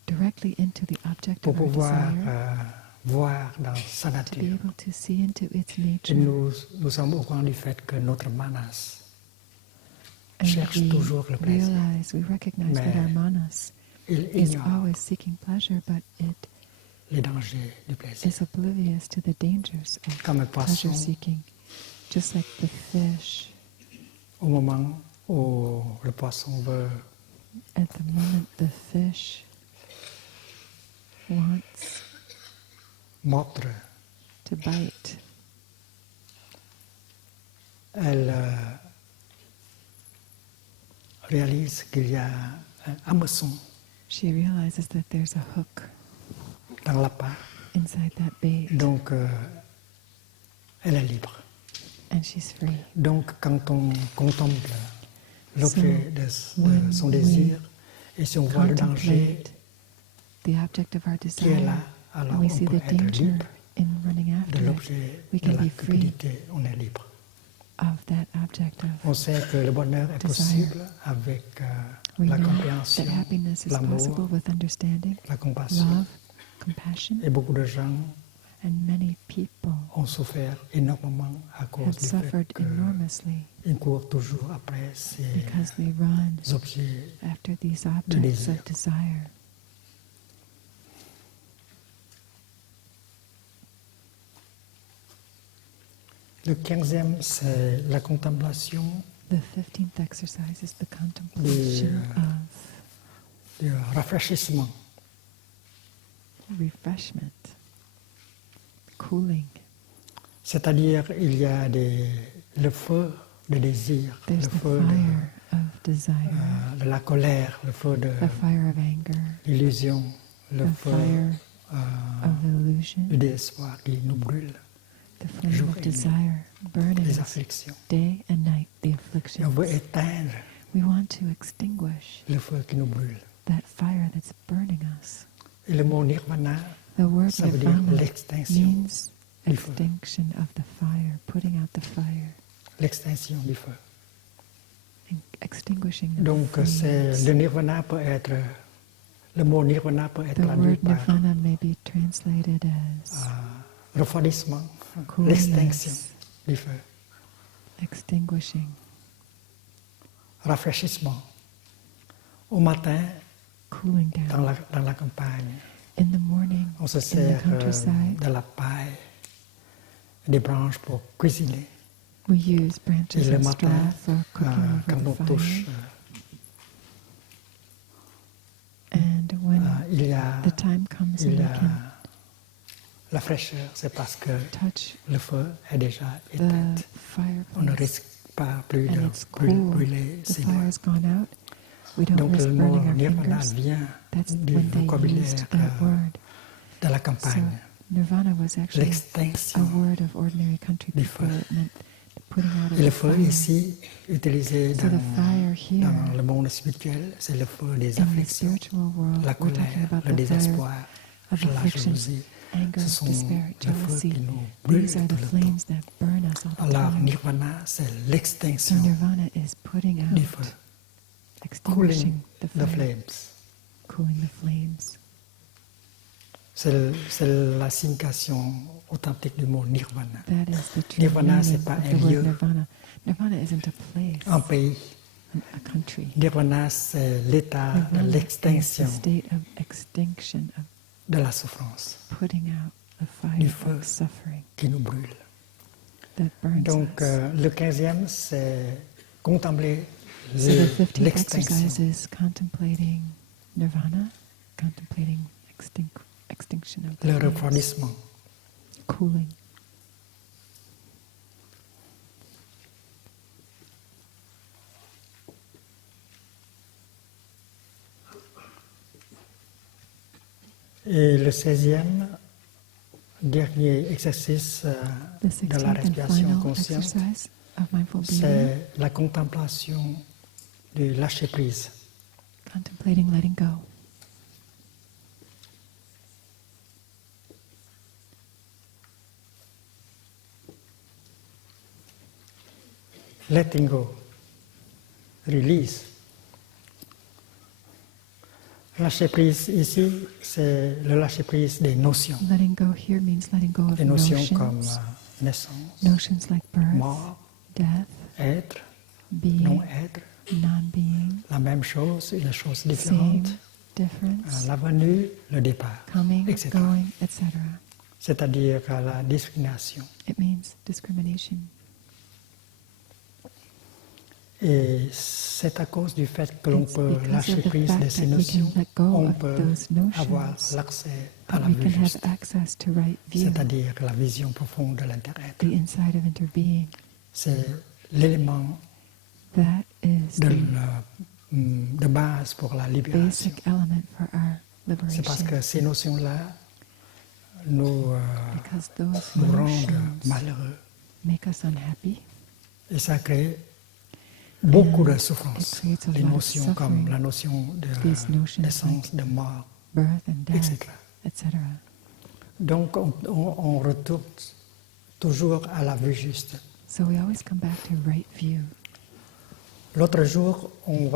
directly into the object pour of our pouvoir desire, voir dans sa to be nature. able to see into its Et nature. nous sommes au courant du fait que notre manas And cherche we toujours le plaisir. realize, we recognize that Mais our manas Il is ignore always seeking pleasure, but it les dangers du plaisir. is oblivious to the dangers of Comme un poisson, pleasure seeking. Just like the fish, au moment où le poisson veut at the moment the fish wants mordre, to bite, elle réalise qu'il y a un hameçon she realizes that there's a hook dans la part. inside that bait, Donc, elle est libre. and she's free. Donc, quand on contemple l'objet de when son we désir, et si on voit le danger Contemplate the object of our qui est desire, là, alors and we on see peut the être danger libre in running de after it, l'objet we de can la be free cupidité, on est libre. of that object of. On sait que le bonheur est Desire. possible avec We la know compréhension, that happiness is possible l'amour, with understanding, la compassion. love, compassion, Et beaucoup de gens and many people ont souffert énormément à cause have du fait suffered enormously qu'ils courent toujours après ces because they run objets. after these objects désir. of desire. Le 15e, c'est la contemplation The 15th exercise is the contemplation du rafraîchissement. of refreshment, cooling. C'est-à-dire, il y a le feu de désir, There's le the feu fire of desire, de la colère, le feu de the fire of anger, l'illusion, le the feu fire of illusion, du désespoir qui nous brûle, the flame jour of et nuit, desire burning les us afflictions. day and night, the Et on afflictions. veut éteindre We want to extinguish le feu qui nous brûle. that fire that's burning us. Et le mot nirvana, The word ça veut dire nirvana l'extinction means du feu. extinction of the fire, putting out the fire, L'extinction du feu. extinguishing the Donc, flames. le nirvana peut être, le mot nirvana peut être The traduit word par nirvana may be translated as refroidissement, coolness, l'extinction du feu, extinguishing, rafraîchissement. Au matin, cooling down. dans la campagne, In the morning, on se in the sert countryside, de la paille, des branches pour cuisiner. we use branches Et le of matin, straw for cooking quand over on the touche, fire. And when il y a, the time comes and il y we a can la fraîcheur, c'est parce que touch le feu est déjà the éteint. On ne fireplace risque pas plus and de it's cool, brûler the ses doigts. fire's gone out, We don't Donc risk le mot burning our nirvana fingers. vient That's du when they used vocabulaire that word. de la So campagne. nirvana was actually a L'extinction word of ordinary country du people. feu. It meant the putting out of Et le the feu fire. ici, utilisé So the fire here, dans le monde spirituel, c'est le feu des in the afflictions, spiritual world, la we're talking colère, about le the fire désespoir, of la affliction, jalousie. anger, Ce sont despair, le feu jealousy. qui nous brûle These are tout the le temps. flames that burn us all the Alors time. nirvana, c'est So l'extinction nirvana is putting du out, feu, extinguishing cooling the the fire, flames. cooling the flames. C'est la signification authentique du mot nirvana. That is the true Nirvana, c'est meaning pas of un the word lieu, nirvana. Nirvana isn't a place, un pays. a country. Nirvana, c'est l'état de Nirvana is l'extinction the state of extinction, of de la souffrance putting out the du fire feu of suffering qui nous brûle. that burns Donc, us. le 15e, c'est contempler So the 15th l'extinction. exercise is contemplating nirvana, contemplating extinction of the Le flames, refroidissement. cooling. Et le 16e, dernier exercice The de la 16th and respiration final consciente, exercise of mindful breathing, c'est la contemplation du lâcher-prise. contemplating letting go. Letting go, release. Lâcher-prise ici, c'est le lâcher-prise des notions. Letting go here means letting go of Des notions notions. comme naissance, Notions like birth, mort, death, être, being, non-être, non-being, la même chose et les choses same, différentes, difference, la venue, le départ, coming, etc. going, etc. C'est-à-dire la discrimination. It means discrimination. Et c'est à cause du fait que l'on It's peut because lâcher of the prise fact de ces that we notions, can let go on of peut those notions, avoir l'accès à that la we vue can have juste, access to right view, c'est-à-dire la vision profonde de l'intérieur. the inside of interbeing. C'est l'élément That is de base pour la the libération. basic element for our C'est parce liberation. que ces notions-là nous Because those rendent notions malheureux. make us unhappy. Et ça crée beaucoup de It souffrance. creates a Les lot of notions comme suffering. la notion de These notions naissance, de mort, Birth and death, etc. etc. Donc on retourne toujours à la vue juste. So we always come back to right view. L'autre jour, on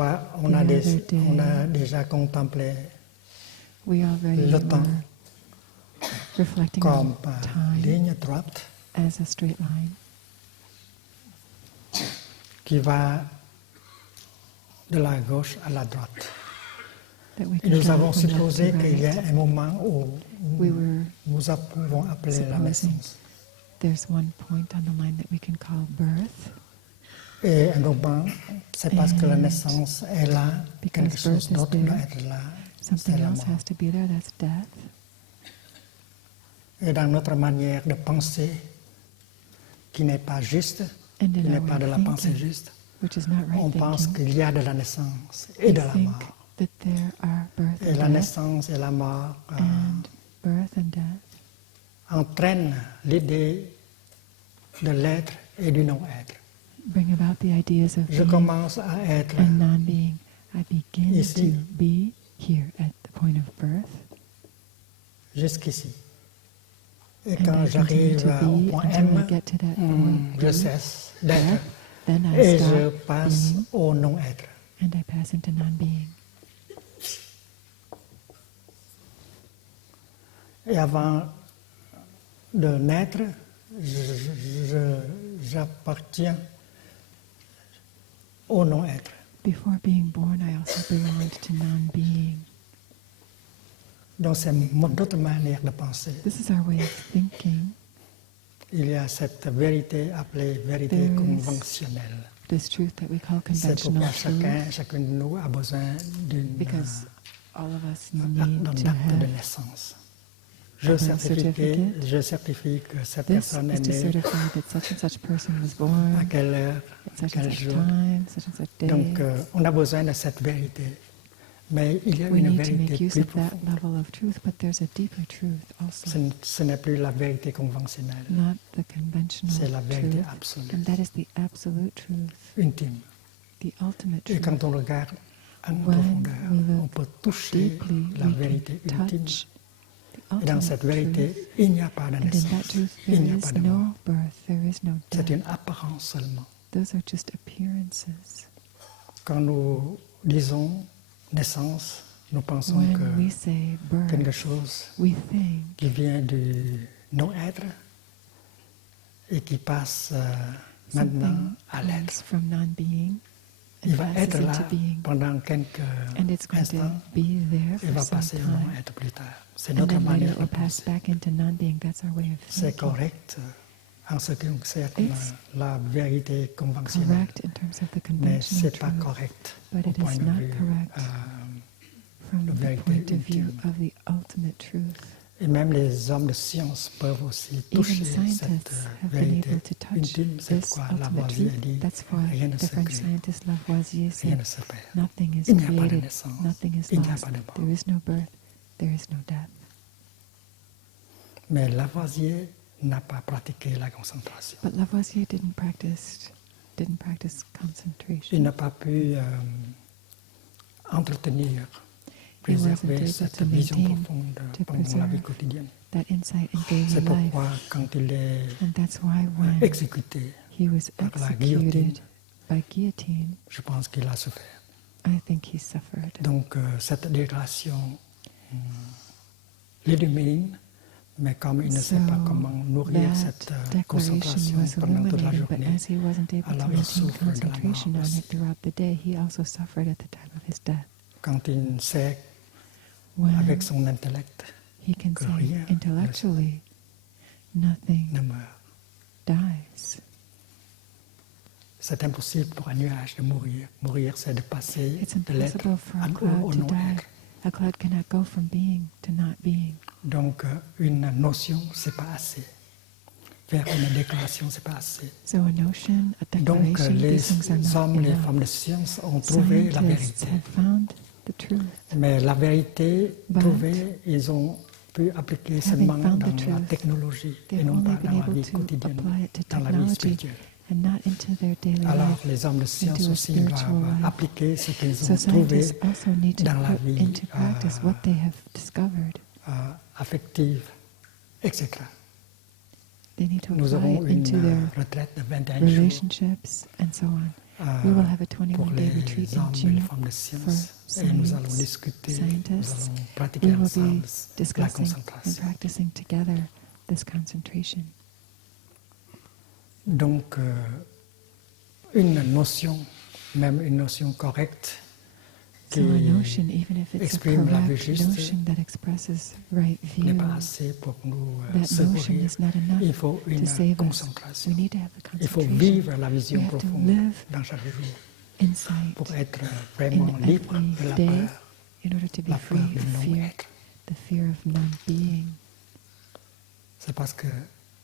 a déjà contemplé We already le temps were reflecting comme on time ligne droite as a straight line qui va de la gauche à la droite. that we Et can nous travel avons from left supposé to qu'il y a right. un moment où We were nous pouvons appeler la supposing naissance. there's one point on the line that we can call birth, Et un moment, c'est parce que la And naissance est là, because quelque chose birth is d'autre there, doit être là, c'est something la else mort. has to be there, that's death. Et dans notre manière de penser, qui n'est pas juste, And qui in n'est our pas de la way of pensée thinking, juste, which is not on right pense thinking, qu'il y a de la naissance et we de la think mort. that there are birth Et la and death, naissance et la mort and birth and death entraînent l'idée de l'être et du non-être. bring about the ideas of Je being commence à être and non-being. I begin Ici. to be here at the point of birth, jusqu'ici. Et and quand I continue j'arrive to au be point until I M, get to that point je B, cesse d'être then I et je stop passe being au non-être. and I pass into non-being. Et avant de naître, j'appartiens au non-être. Before being born, I also belonged to non-being. Donc c'est notre manière de penser. This is our way of thinking. Il y a cette vérité appelée vérité There is conventionnelle. This truth that we call C'est conventional pourquoi truth, chacun de nous a besoin d'une because all of us d'un need to acte de have naissance. Je birth certificate. certifie que cette This personne is est to née certify that such and such person was born à quelle heure, at such quel and such jour. time, such and such day. Donc, on a besoin de cette vérité. Mais il y a We une need to vérité make use plus of that profonde. level of truth, but there's a deeper truth also, Ce n'est plus la vérité conventionnelle, not the conventional c'est la vérité truth, absolue, and that is the absolute truth, intime. the ultimate Et truth. quand on regarde en When profondeur, we on look peut toucher deeply, la we vérité can ultime. touch the Et dans cette ultimate vérité, truth. il n'y a pas de And in that naissance, truth, il there n'y a is pas de mort. no birth, there is no C'est death. une apparence seulement. Those are just appearances. Quand nous disons naissance, nous pensons When que we say quelque birth, chose we think qui vient du non-être et qui passe maintenant something à comes l'être. from non-being Il and va passes être là into being. pendant quelques And it's going to instants be there et va for some passer au time. non-être plus tard. C'est And notre then later manière it de will pass penser. back into non-being. That's our way of C'est thinking. correct en ce qui concerne It's la vérité conventionnelle, Correct in terms of the mais ce n'est conventional pas truth, correct but au it point is de not vue correct from la the vérité point of view ultime. of the ultimate truth. Et même les hommes de science peuvent aussi Even toucher cette scientists have been vérité able to touch intime. C'est this pourquoi ultimate Lavoisier truth. dit That's rien why ne the se French crée, scientist Lavoisier rien ne said, se perd. nothing is Il n'y a pas de created, naissance, nothing is il n'y a lost. pas de mort. There is no birth, there is no death. Mais Lavoisier n'a pas pratiqué la concentration. But Lavoisier didn't practice concentration. Il n'a pas pu entretenir, He wasn't préserver able cette to vision maintain, profonde to pendant la vie preserve quotidienne. that insight in daily C'est life. pourquoi quand il est And that's why when exécuté, he was par la guillotine, executed by guillotine, je pense qu'il a souffert. I think he suffered. Donc cette déclaration l'illumine, mais comme il ne sait pas comment nourrir cette That concentration declaration was pendant toute la illuminating, but journée, as he wasn't able to alors il maintain souffre de la mort concentration on aussi. it throughout the day, he also suffered at the time of his death. Quand il sait When avec son intellect he can que say rien intellectually, nothing ne meurt. dies. C'est impossible pour un nuage de mourir. Mourir, c'est de passer It's de l'être impossible for a au cloud to die. non-être. A cloud cannot go from being to not being. Donc une notion, c'est pas assez. Faire une déclaration, c'est pas assez. So a notion, a Donc declaration, les these things are not hommes, les enough. femmes de science ont trouvé la Scientists vérité. have found the truth. Mais la vérité But trouvée, ils ont pu appliquer having seulement found dans the la truth, technologie et they've non only pas been dans la able vie to quotidienne, apply it to dans la vie technology spirituelle. and not into their daily Alors life. les hommes de science into a aussi spiritual doivent life. appliquer ce qu'ils So ont trouvé scientists also need to dans la put vie into practice what they have discovered. affective, etc. They need to Nous apply aurons it into une their retraite de 21 jours relationships and so on. We will have a pour 21-day retreat les in hommes et les June femmes de for science et nous allons science, discuter, nous scientists. allons We pratiquer will be ensemble la discussing and concentration. practicing together this concentration. Donc, une notion, même une notion correcte, So a notion, even if it's a exprime la vue correct juste, notion that expresses right n'est view, pas assez pour nous that notion secourir. is not enough Il faut to une save us. concentration. We need to have the Il faut concentration. vivre la vision We have to profonde live dans chaque jour insight pour être in vraiment libre de la every day peur, in order to be la free peur of du fear, non-être. the fear of non-being. C'est parce que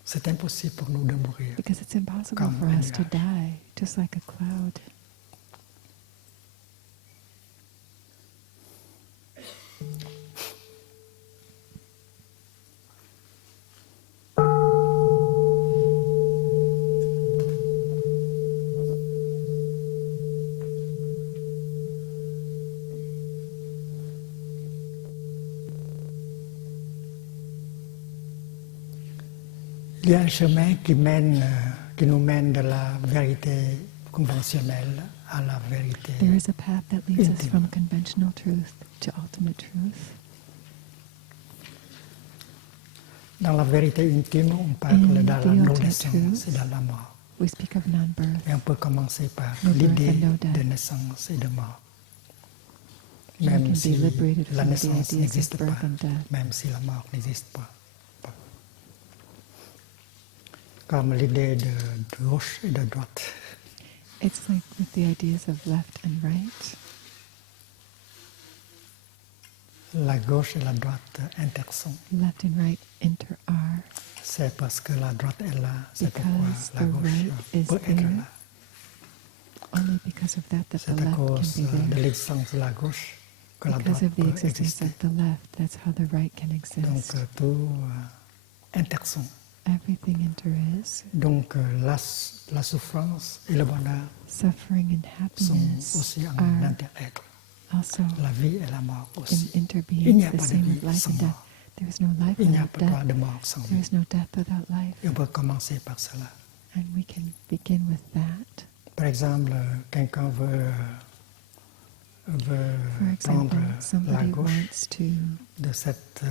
c'est impossible pour nous de mourir. Because it's impossible Comme for un us to nuage. die, just like a cloud. Il y a un chemin qui nous mène de la vérité conventionnelle à la vérité. There is a path that leads us Intime. from conventional truth to ultimate truth. Dans la vérité intime, on parle In de the la ultimate non-naissance truth, et de la mort. We speak of non-birth. Et on peut commencer par No birth l'idée and no death. de naissance et de mort. We can Même be si liberated la from the naissance ideas n'existe of pas, birth and death. même si la mort n'existe pas. Comme l'idée de gauche et de droite. It's like with the ideas of left and right. la gauche et la droite intersont. left and right are C'est parce que la droite est là, c'est pourquoi because la the gauche right is peut être there. là. Only because of that the C'est à left cause can be de there. l'existence de la gauche que la Because droite of the peut existence exister. of the left, that's how the right can Donc exist. tout intersont. Everything is. Donc la souffrance et le bonheur Suffering and sont happiness aussi en are inter-être. also La vie et la mort in aussi. Il interbeing, n'y a the pas de same vie with life sans and death. mort. There is no life Il n'y a without pas death. de mort sans There vie. is no death without life. Et on peut commencer par cela. And we can begin with that. Par exemple, quelqu'un veut For prendre example, la somebody gauche wants to de cette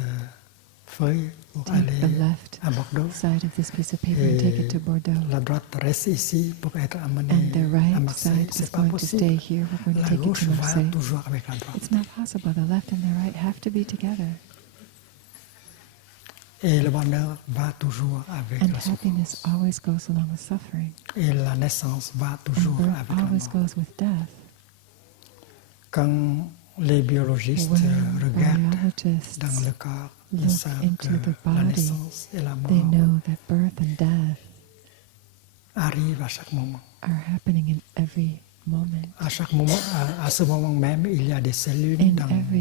feuille pour take the aller left à Bordeaux. side of this piece of paper and take it to Bordeaux. La droite reste ici pour être amenée And the à right Marseille. side C'est is pas going to stay possible. here. We're going to La take it gauche to va Marseille. toujours avec la droite. It's not possible. The left and the right have to be together. Et le bonheur va toujours avec And la happiness souffrance. always goes along with suffering. Et la naissance va And toujours birth avec la always mort. goes with death. Quand les biologistes When regardent biologists dans le corps, ils look savent que into the la body, naissance et la they mort know that birth and death arrivent à chaque moment. are happening in every moment. À chaque moment, à ce moment même, il y a des cellules In dans every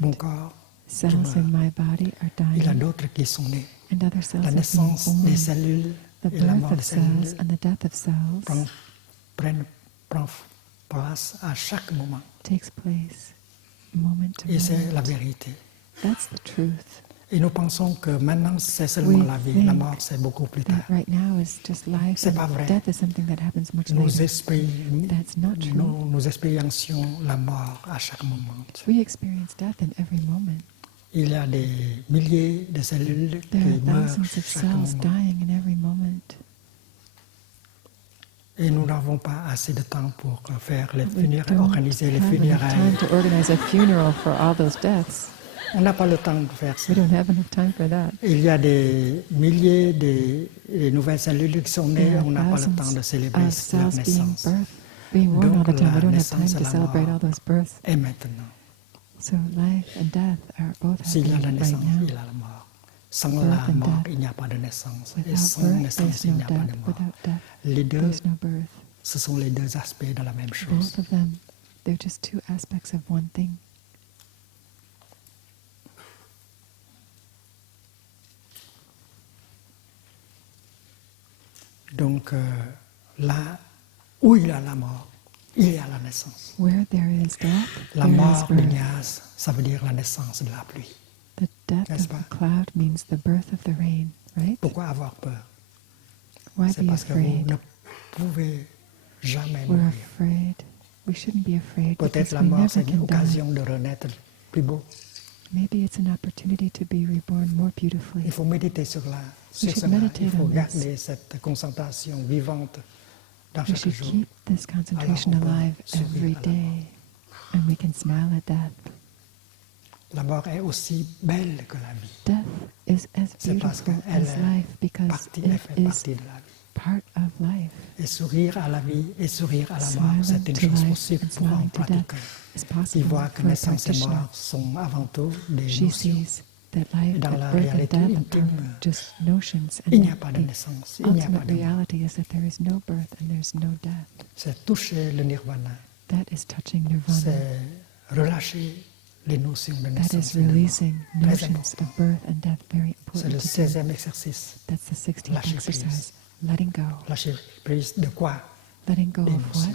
mon second, corps. cells in my body are Il y a dying, d'autres qui sont nés. and other cells La are being naissance des born. cellules The et la birth mort des of cells cellules and the death of cells prennent place à chaque moment. takes place moment to Et c'est la moment. vérité. That's the truth. Et nous pensons que maintenant c'est seulement We la vie, la think mort c'est beaucoup plus tard. That right now is just life, C'est pas and vrai. death is something that happens much Nous, later. That's not true. nous expériencions la mort à chaque moment. We experience death in every moment. Il y a des milliers de cellules There qui are meurent thousands of chaque cells moment. dying in every moment. Et nous n'avons pas assez de temps pour faire les We funérailles, don't organiser les have enough funérailles. time to organize a funeral for all those deaths. On n'a pas le temps de faire ça. We don't have enough time for that. Il y a des milliers de nouvelles cellules qui sont nées, There on n'a are pas le temps de thousands célébrer of leur cells being naissance. being born all the Donc, time. We la don't have time naissance et to la celebrate mort all those births. Et maintenant, So life and death are both s'il y a la happening right naissance, now. il y a la mort. Sans Birth la and mort, death. il n'y a pas de naissance. Et Without sans birth, naissance, there's il no n'y a pas de death. mort. Without death, Les deux, there's no birth. ce sont les deux aspects de la même chose. Both of them, they're just two aspects of one thing. Donc, là où il y a la mort, il y a la naissance. Where there is death, La there is mort du birth. gaz, ça veut dire la naissance de la pluie. The death N'est-ce of pas? the cloud means the birth of the rain, right? Pourquoi avoir peur? Why C'est be parce que vous afraid? ne pouvez jamais We're mourir. afraid. We shouldn't be afraid Peut-être because la we mort, never c'est une can die. occasion de renaître plus beau. Maybe it's an opportunity to be reborn more beautifully. Il faut méditer sur should cela. meditate Il faut on this. garder cette concentration vivante dans We chaque should jour. keep this concentration Alors on peut alive sourire every à la day, and we can smile at death. La mort est aussi belle que la vie. Death is as C'est parce beautiful qu'elle as life because elle it fait is partie de la vie. part of life. Et sourire à la vie et sourire à la mort, Smiling c'est une to chose life possible and pour un smiling to death pratiquant. is Il possible voit que for a naissance et practitioner. mort sont avant tout des She notions. sees that life, Et dans that la birth and réalité death intime, are just notions, and Il n'y a that pas de the naissance, il n'y a pas ultimate de mort. reality is that there is no birth and there's no death. C'est toucher le nirvana, That is touching nirvana. c'est relâcher les notions de That naissance is et de mort. releasing Très notions important. of birth and death. Very C'est important le to do. 16e exercice. That's the 16th Lâcher prise. exercise. Letting go. Lâcher prise de quoi? Letting go Des of notions.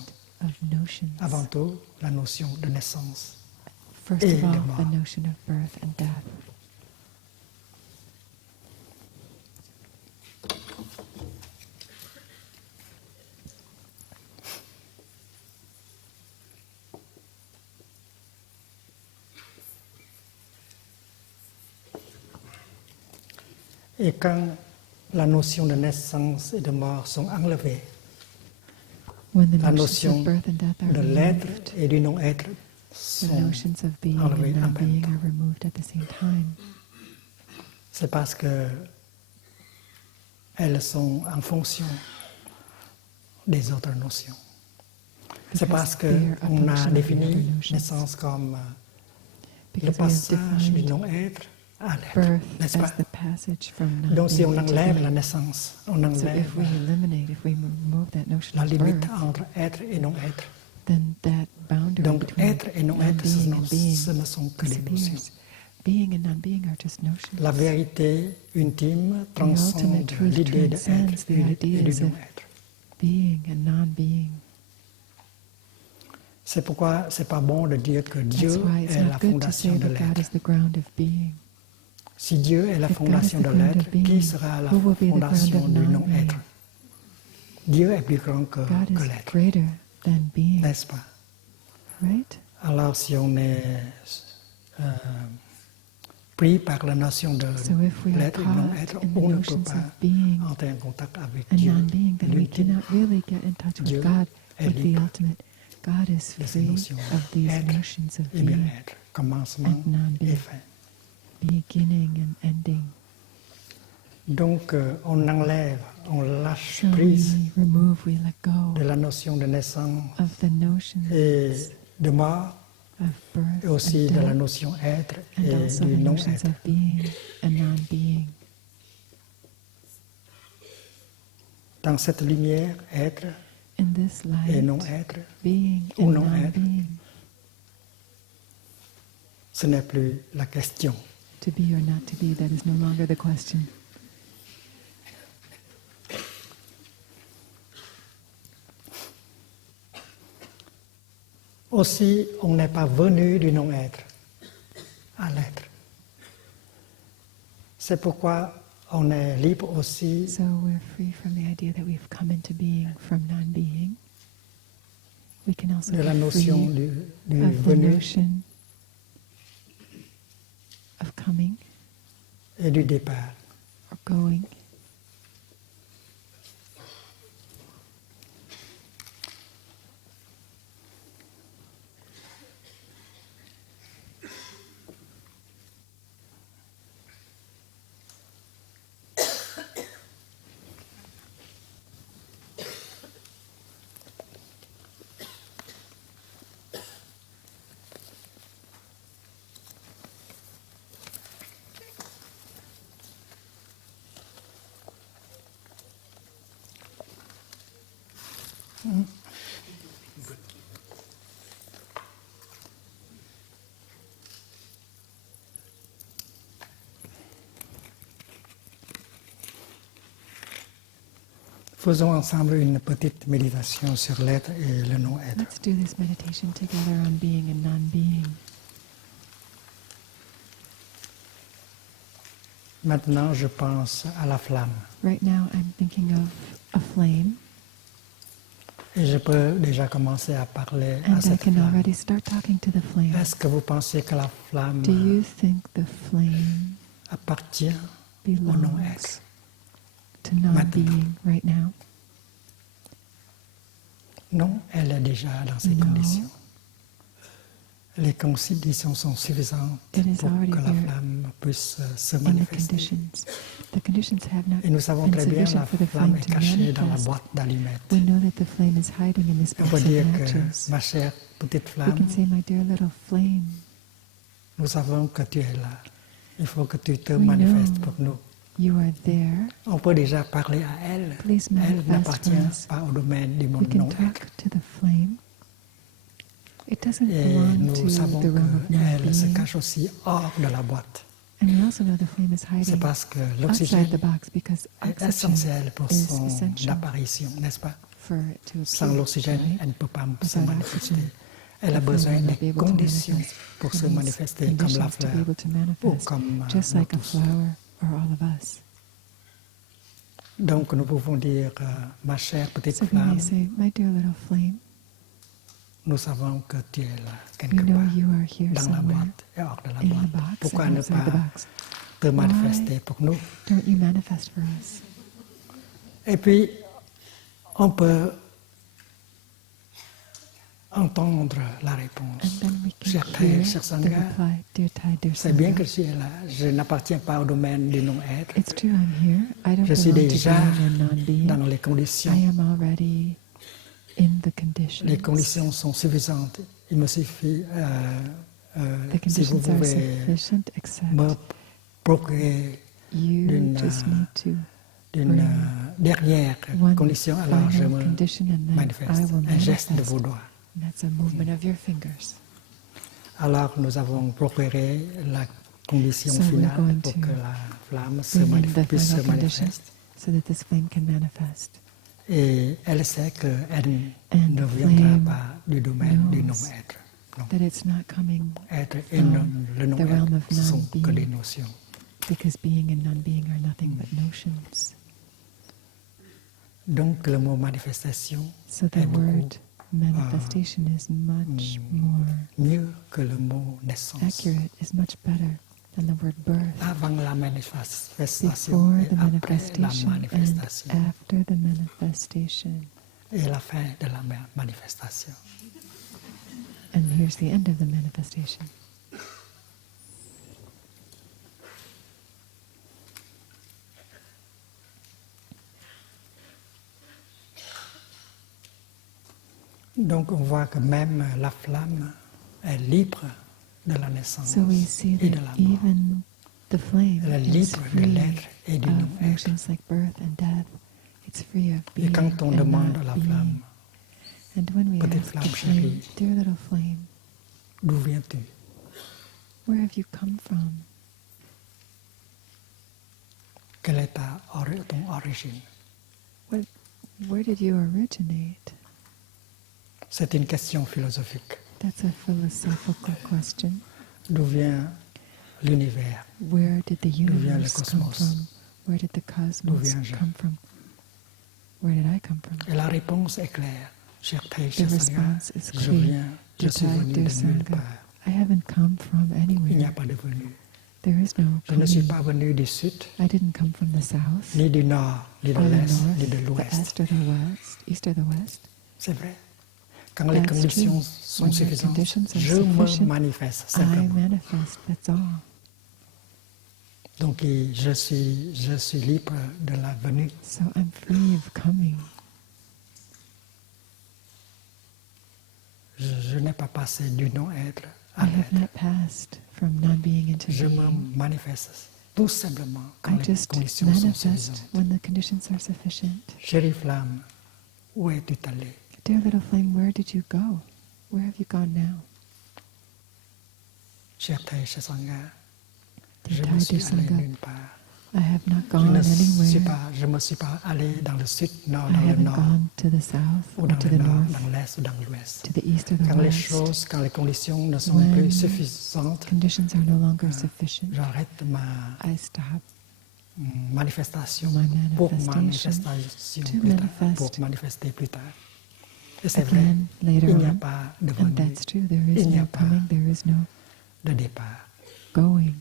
what? Of notions. Avant tout, la notion de naissance. First et of de all, mort. the notion of birth and death. Et quand la notion de naissance et de mort sont enlevées, When the la notions notion of birth and death are de l'être removed, et du non-être the sont notions of being enlevées and en non-being même are temps. removed at the same time. C'est parce que elles sont en fonction des autres notions. C'est parce Because they are a qu'on a function of the other défini notions. naissance comme le passage du non-être à l'être, birth n'est-ce pas? as the passage from Donc si non-being on into enlève being. la naissance, on So enlève if we eliminate, if we remove that notion la of limite birth, entre être et non-être. then that boundary Donc between être et non-être, ce non-being and being ne sont que des notions. disappears. Being and non-being are just notions. La vérité ultime The ultimate transcende truth l'idée d'être transcends the et du ideas of non-être. being and non-being. C'est pourquoi c'est pas bon de dire que That's Dieu why it's est la not good to say fondation de that God l'être. is the ground of being. Si Dieu est la If God is fondation the de ground l'être, of being, qui sera la who will be the ground fondation of du non-being? non-être? Dieu est plus grand que God is l'être, greater than being, n'est-ce pas? right? Alors si on est pris par la notion de So if we are l'être et caught non-être, in the on ne peut notions pas of being entrer en contact avec and Dieu, non-being, then we l'ultime. cannot really get in touch with Dieu God, est with the libre ultimate. God is de ces free notions of these être notions of et being, bien-être, commencement and non-being. et fin. beginning and ending. Donc on enlève, on lâche So prise we remove, we let go de la notion de naissance of the notions et de mort, of birth et aussi and de la death, notion être and et also du the notions non-être. of being and non-being. Dans cette lumière, être In this et light, non-être, being ou and non-être, non-being, ce n'est plus la question. to be or not to be, that is no longer the question. Aussi, on n'est pas venu du non-être à l'être. C'est pourquoi on est libre aussi So we're free from the idea that we've come into being from non-being. We can also de la be notion free du of the venu notion of coming et du départ. or going. Faisons ensemble une petite méditation sur l'être et le non-être. Let's do this meditation together on being and non-being. Maintenant, je pense à la flamme. Right now I'm thinking of a flame, Et je peux déjà commencer à parler à and I cette can flamme. already start talking to the flame. Est-ce que vous pensez que la flamme Do you think the flame appartient au belongs non-être? to non-being right now? Non, elle est déjà dans ces No. conditions. Les conditions sont suffisantes It is pour already que la there flamme puisse se in the manifester. conditions. The conditions have not Et nous savons been très bien sufficient la for the flamme flame est to cachée dans la manifest. boîte d'allumettes. We know that the flame is hiding in this On box peut of dire matches. que, ma chère petite We flamme, can say, my dear little flame, nous savons que tu es là. Il faut que tu te We manifestes know. pour nous. you are there. On peut déjà parler à elle. Please Elle manifest n'appartient for us. pas au domaine du We monde can non-être. talk to the flame. It doesn't Et belong nous to savons the realm of qu'elle se non-being. cache aussi hors de la boîte. And we also know the flame is C'est hiding parce que outside l'oxygène the box because est oxygen essentiel pour is son essential apparition, n'est-ce pas? for it to Sans appear. l'oxygène, right? elle ne peut pas se Without manifester. oxygen, Elle a the flame besoin will not des be able to conditions manifest. pour It se needs manifester comme la conditions to be fleur able to ou manifest, comme just nous like a tous. flower or all of us. Donc nous pouvons dire, ma chère petite So we flamme, may say, my dear little flame, nous savons que tu es là, we quelque know part, you are here dans la somewhere boîte et hors de la in the boîte. box Pourquoi and ne outside the pas box. te manifester pour nous? Don't you manifest for us? Et puis, on peut entendre la réponse. And then we can Cher hear Thay, cher the Sangha, reply, dear Thay, dear c'est bien Sangha. que je suis là. Je n'appartiens pas au domaine du non-être. It's true, I'm here. I don't Je suis belong to déjà being and non-being. dans les I conditions. am already in the conditions. Les conditions sont suffisantes. Il me suffit The si vous conditions are pouvez sufficient, except me procurer you just need to d'une bring dernière one condition, alors je final me condition, and then I manifeste, will un geste de manifest. vos doigts. And that's a movement of your fingers. Alors nous avons procuré la condition So we're finale going pour to que la flamme bring in the puisse se final condition manifester. so that this flame can manifest. Et elle sait qu'elle And ne the viendra flame pas du domaine du knows non-être. Non. That it's not coming Être et from le the realm non-être, of ce sont que des non-being, notions. because being and non-being are nothing but notions. Donc le mot manifestation So the est beaucoup word manifestation is much more mieux que le mot naissance. accurate, is much better than the word birth. Avant la manifestation Before et the après la manifestation and manifestation. after the manifestation. Et la fin de la manifestation. And here's the end of the manifestation. Donc on voit que même la flamme est libre de la naissance So we see et de that la mort. even the flame Elle est is libre de free l'être et du of non-être. notions like birth and death. It's free of Et being quand on and demande not à la being. flamme, And when we petite ask flamme the flame, chérie, dear little flame, d'où viens-tu? where have you come from? Quelle est ton origine? Where did you originate? C'est une question philosophique. That's a philosophical question. D'où vient l'univers? Where did the vient le universe come cosmos? from? Where did the cosmos viens-je? come from? Where did I come from? Et la réponse est claire. Cher Thay, The response is je clear. je suis Dear venu de nulle Sangha, part. I haven't come from Il n'y a anywhere. pas de venu. There is no Je ne suis coming. pas venu du sud, I didn't come from the south, ni du nord, ni de or the l'est, north, ni de the l'ouest. est or the west, east or the west. C'est vrai. Quand les That's conditions true. sont When the suffisantes, conditions are je me sufficient, manifeste I simplement. manifest, that's all. Donc je suis libre de la venue. So I'm free of coming. Je n'ai pas passé du non-être I à have l'être. not passed from non-being into Je me being. manifeste tout simplement quand I les just conditions sont manifest suffisantes. when the conditions are sufficient. Chérie flamme, où es-tu allée? Dear little flame, where did you go? Where have you gone now? Cher Thay, cher Sangha, Dear je Thay, ne dear suis allé Sangha, nulle part. I have not gone anywhere. Je me suis pas allé dans le sud, non, I dans le haven't nord, gone to the south ou or dans to le the nord, north, dans l'est ou dans l'ouest. to the east or the west. Quand les conditions ne sont When plus suffisantes, conditions are no longer sufficient, j'arrête ma I stop manifestation my pour manifestation manifestation to plus tard, manifest pour manifester plus tard. Et c'est vrai, again later il n'y a on. pas de And venue, that's true. There is il n'y a no pas coming, there is no de départ. going.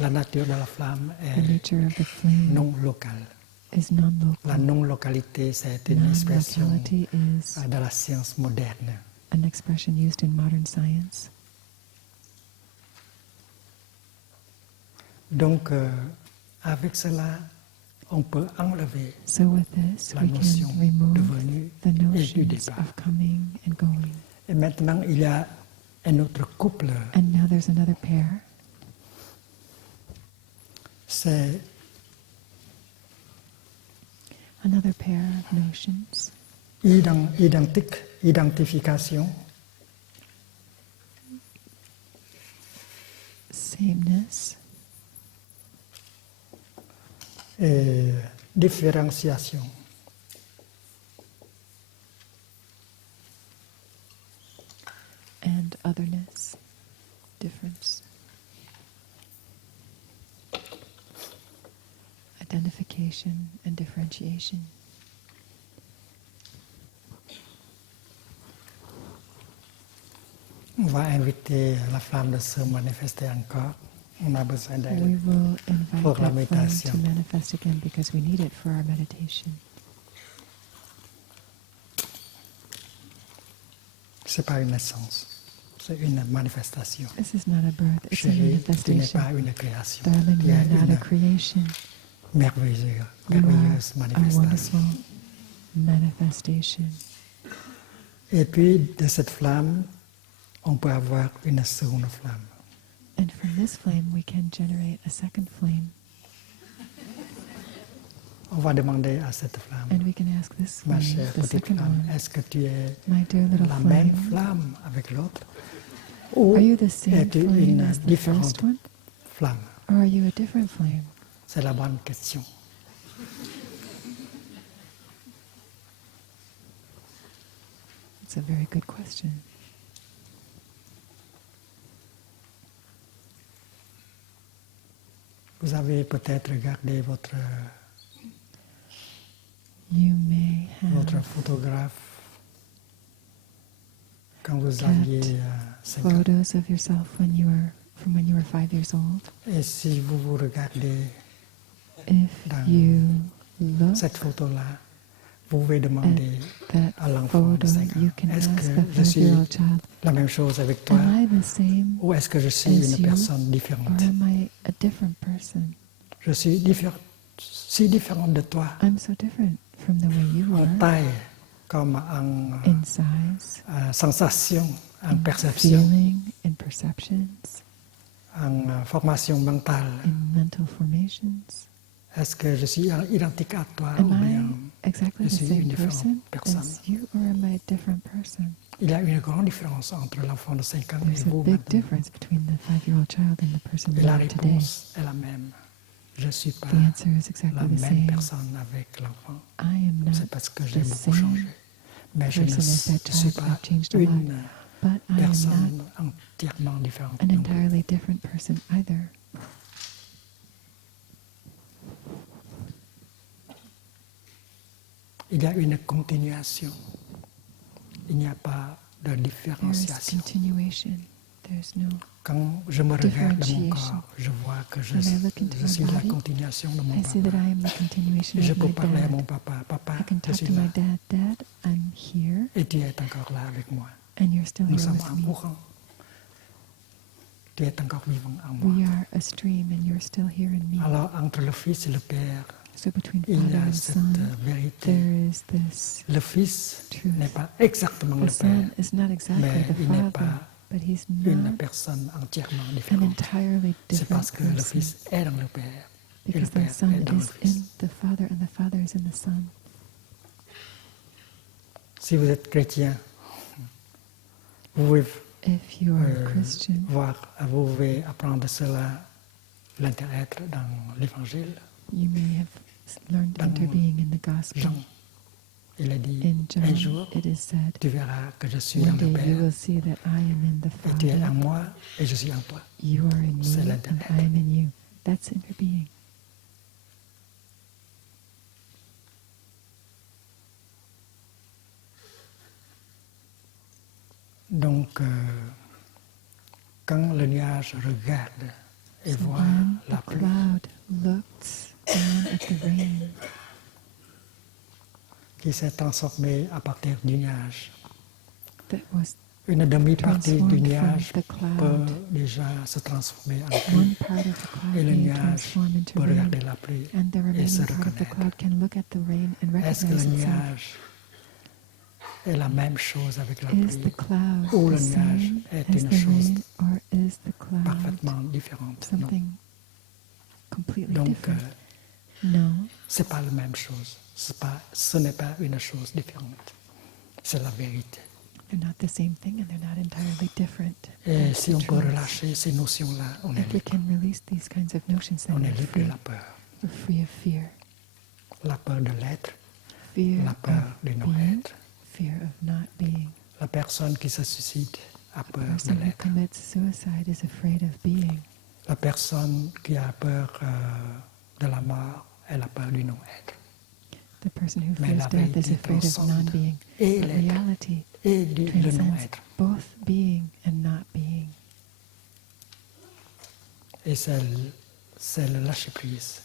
La nature de la flamme The est nature of the flame non locale. is non-local. La non-localité, c'est une expression Non-locality is de la science moderne. an expression used in modern science. Donc, avec cela, on peut enlever So with this, la we notion can de remove venue the et du notions départ. of coming and going. Et maintenant, il y a un autre couple. And now there's another pair. C'est Another pair of notions. identification Sameness et différenciation. and otherness, difference. Identification and differentiation. On va inviter la flamme de se manifester encore. On a besoin We d'elle. will invite pour la that flame méditation. to manifest again because we need it for our meditation. C'est pas une naissance, c'est une manifestation. This is not a birth, it's a Chérie, tu n'es manifestation. pas une création. Darling, Tu you're es not a une creation. merveilleuse You are merveilleuse a manifestation. wonderful manifestation. Et puis, de cette flamme, on peut avoir une seconde flamme. And from this flame, we can generate a second flame. On va demander à cette flamme, And we can ask this ma flame, chère the petite second flamme, one, est-ce que tu es my dear little la même flame, flamme avec l'autre? Ou are you the same es-tu flame une as the différente first one? flamme? Or are you a different flame? C'est la bonne question. It's a very good question. Vous avez peut-être regardé You may votre have photographe quand vous kept aviez 5 ans. photos of yourself from when you were 5 years old. Et si vous vous regardez If dans you look cette photo-là, vous pouvez demander at à that l'enfant de photo, 5 ans, you can est-ce ask que the je suis 5-year-old child, la même chose avec toi am I the same ou est-ce que je suis as une you, personne or différente? am I a different person? Je suis si différente de toi I'm so different from the way you en are, taille comme en in size, sensation, en in perception, feeling, in perceptions, en formation mentale. in mental formations. Est-ce que je suis identique à toi Am ou bien I exactly je the suis same une différente person personne? as you, or am I a different person? Il y a une grande différence entre l'enfant de 5 ans et There's a vous big maintenant. difference between the 5-year-old child and the person Et you la are today. réponse est la même. Je ne suis pas The answer is la exactly the même same. personne avec l'enfant. I am C'est not parce que j'ai the beaucoup same changé. Mais je ne person as that suis child. pas I've changed a lot. une But I am not personne entièrement différente. an non plus. entirely different person either. Il y a une continuation. Il n'y a pas de There is différenciation. continuation. There's no. Quand je me regarde dans mon differentiation. corps, je vois que je When I look into my suis la body, continuation de mon I see that papa. I am the continuation Et je of peux my parler à mon dad. papa. Papa, I can je talk suis to là. my dad. Dad, I'm here, Et tu es encore là avec moi. and you're still Nous here sommes with en me. courant. Tu es encore vivant en moi. We are a stream, and you're still here in me. Alors, entre le Fils et le Père, So between il y Father a and cette Son, vérité. there is this. Le Fils Truth. n'est pas exactement le The Père, Son is not exactly mais the il n'est Father, pas but he's une not personne entièrement an différente. entirely C'est different parce que le person. Fils est dans le Père et le Because the Père Son est dans le is Fils. in the Father, and the Father is in the Son. Si vous êtes chrétien, vous pouvez If you are a Christian, vous pouvez apprendre cela, l'inter-être dans l'Évangile. you may have learned Dans interbeing in the Gospel. Jean, il a dit, In un John, jour, it is said, tu verras que je suis dans one le day you Père will see that I am in the et tu es en Father, moi et je suis en toi. you are in C'est me, and l'inter-être. I am in you. That's interbeing. Donc, quand le nuage regarde et So voit when la the pluie, cloud looks down at the rain qui s'est transformée à partir du nuage, that was une demi-partie du transformed nuage from the cloud, peut déjà se transformer en pluie. one part of the cloud Et le may nuage transform into peut rain, regarder la pluie and the et se remaining part of the reconnaître. cloud can look at the rain and Est-ce que le recognize itself. nuage est la même chose avec la Is the pluie cloud ou le the nuage same est as une the chose rain, or is the cloud parfaitement différente? Non. something completely Donc, different? No, c'est pas la même chose. Ce n'est pas une chose différente. C'est la vérité. they're not the same thing, and they're not entirely different. Et That's si the on peut truth. relâcher ces notions-là, on est If we libre. can release these kinds of notions, then On est we're libre free. de la peur. We're free of fear. La peur de l'être, Fear la peur of de being, non-être. fear of not being. La personne qui se suicide a The peur de person who l'être. commits suicide is afraid of being. La personne qui a peur de la mort, elle a peur du non-être. The person who Mais la fears death is vérité afraid of transcende non-being. et But l'être reality et le transcends non-être. both being and not being. Et c'est le lâcher-prise.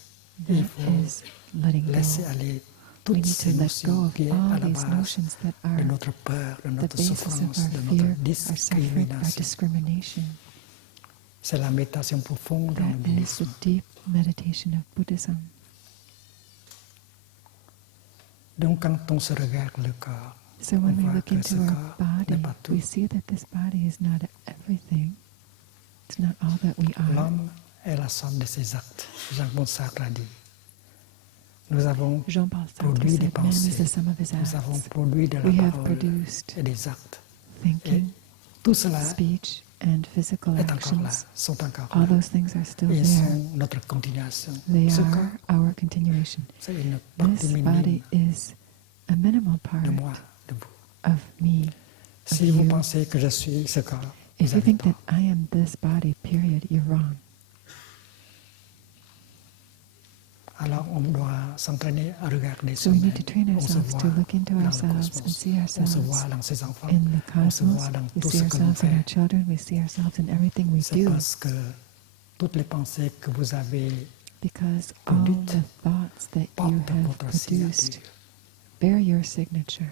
That Il faut is letting go. laisser aller We toutes need ces to let go notions of qui est à all la these base notions that de are notre peur, de the notre basis souffrance, of de our notre fear, our suffering, our discrimination. discrimination. C'est la méditation profonde dans le That is the bouddhisme. deep meditation of Buddhism. Donc quand on se regarde le corps, So on when we voit look que into ce our corps body, n'est pas tout. we see that this body is not everything. It's not all that we are. L'homme est la somme de ses actes. Jean-Paul Sartre a dit. Nous avons Jean-Paul Sartre produit des said, man is the pensées, sum of his nous avons acts. produit de la We have parole produced et des actes. Et thinking, tout cela speech, and physical est encore là, actions. sont encore All là. those things are still Et there. sont notre continuation. They Ce are corps, our continuation. c'est une partie This body minime is a minimal part de moi, de vous. of me, of Si vous you. pensez que je suis ce corps, If vous you avez think tort. that I am this body, period, you're wrong. Alors on doit s'entraîner à regarder So we soi-même. need to train On se ourselves voit to look into dans le ourselves and cosmos. see On se ourselves voit dans ses enfants. in the On se cosmos. voit dans We tout see ce que l'on ourselves in our fait. children. We see ourselves in everything we C'est do. parce que toutes les pensées que vous avez Because all produites the thoughts that you portent have votre produced signature. bear your signature.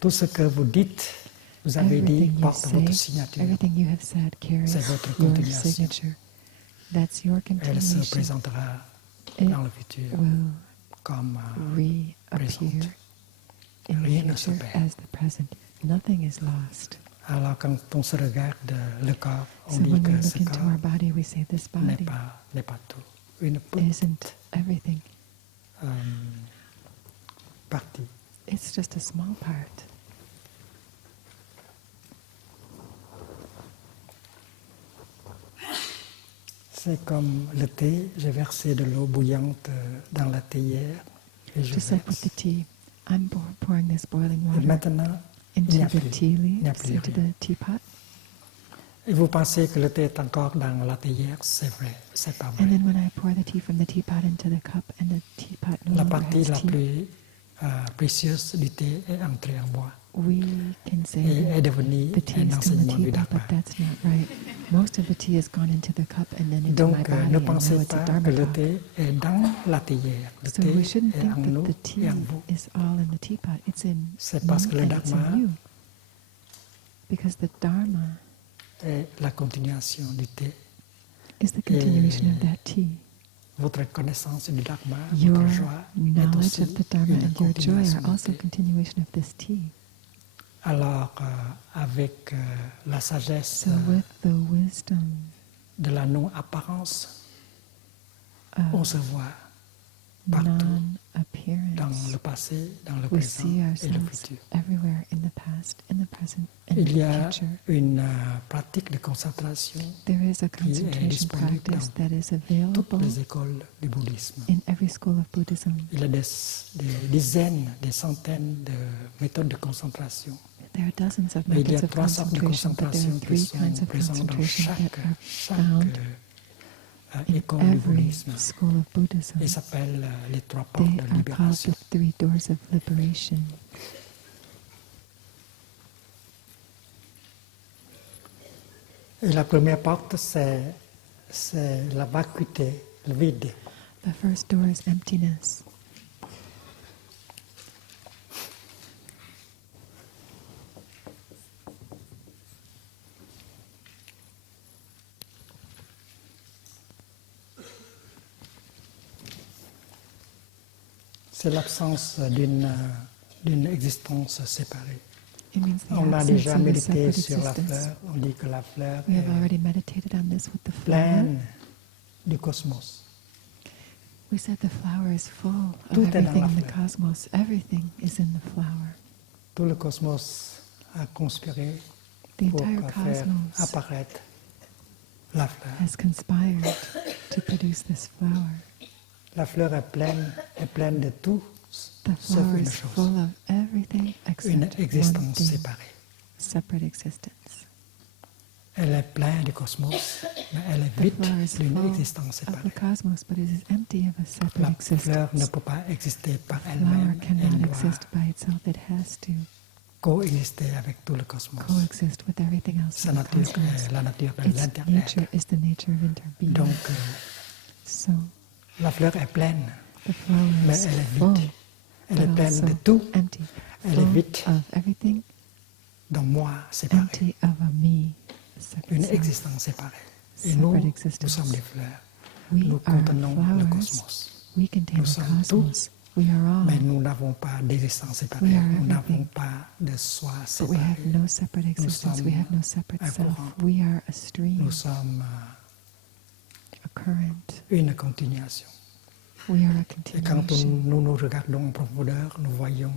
Tout ce que vous dites, vous avez dit, Everything you porte votre say, signature. everything you have said carries C'est votre your continuation. signature. That's your Elle se continuation. présentera It dans le futur will comme reappear présente. in Rien the ne se future perd. as the present. Nothing is lost. Alors quand on se regarde le corps, on So dit when we que look ce into corps our body, we say this n'est body pas tout. Une isn't petite everything. partie. It's just a small part. C'est comme le thé, j'ai versé de l'eau bouillante dans la théière et je Just like with verse. the tea, I'm pouring this boiling Et water maintenant, il into n'y a the plus. tea Il n'y a leaves, plus into rien. the teapot. Et vous pensez que le thé est encore dans la théière, c'est vrai, c'est pas And vrai. then when I pour the tea from the teapot into the cup, and the teapot no La longer partie has la tea, plus précieuse du thé est entrée en moi we can say et that est devenue the tea un is still in the enseignement du teapot, Dharma. but that's not right. Most of the tea has gone into the cup and then into my Donc, body, ne and now pensez it's a pas Dharma que le talk. thé est dans la théière. Le So thé we shouldn't est think en that nous the tea et en vous. is all in the teapot. It's in C'est me parce que le and it's Dharma in you. Because the Dharma est la continuation du thé. is the continuation of that tea. Votre connaissance du Dharma, Your votre joie est knowledge aussi of the Dharma une and your joy continuation are du also thé. continuation of this tea. Alors, avec la sagesse So with the wisdom de la non-apparence, on se of voit partout, dans non-appearance, le passé, dans le we présent see et le ourselves futur. everywhere, in the past, in the present, and in Il y the a future. une pratique de concentration There is a qui est concentration disponible practice dans that is toutes available les écoles du bouddhisme. in every school of Buddhism. Il y a des dizaines, des centaines de méthodes de concentration. There are dozens of Mais il y a methods of 3 sortes de concentration, but there concentration are qui 3 sont kinds of présentes dans concentration that chaque are found in école du every bouddhisme. school of Buddhism. Et s'appellent les 3 portes They de are called libération. the 3 doors of liberation. Et la première porte, c'est la vacuité, le vide. The first door is emptiness. C'est l'absence d'une existence séparée. It means the On a absence déjà of a médité separate sur la existence. fleur. On dit que la fleur We have est already meditated on this with the flower. pleine du cosmos. We said the flower is full of Tout est dans everything la in the fleur. cosmos. Everything is in the flower. Tout le cosmos a conspiré The pour entire faire cosmos apparaître la fleur. has conspired to produce this flower. La fleur est pleine de tout, The sauf flower une is chose, full of everything une except one existence thing, séparée. separate existence. Elle est pleine du cosmos, mais elle est The vide flower is d'une full existence of the séparée. cosmos, but it is empty of a separate La fleur ne existence. peut pas exister par Flower elle-même, elle cannot doit exist by itself. It has to coexister avec tout le cosmos. coexist with everything else Sa in the nature cosmos. est la nature de Its l'intérieur. nature is the nature of interbeing. Donc, So la fleur est pleine, the flower mais is elle est full, vide. Elle est but pleine also de tout empty. Elle est Full vide. of everything, dans moi séparé, empty of a me, a separate une self. existence séparée. Et Separate nous, existence. nous sommes des fleurs. We Nous are contenons le flowers. cosmos. We contain Nous the sommes cosmos. We are all. Mais nous n'avons pas d'existence séparée, We are nous n'avons everything. pas de soi But we have séparé. no separate existence. We have no separate un self. courant. We are a stream, Nous sommes a current. une continuation. We are a Et quand continuation. nous nous regardons en profondeur, nous voyons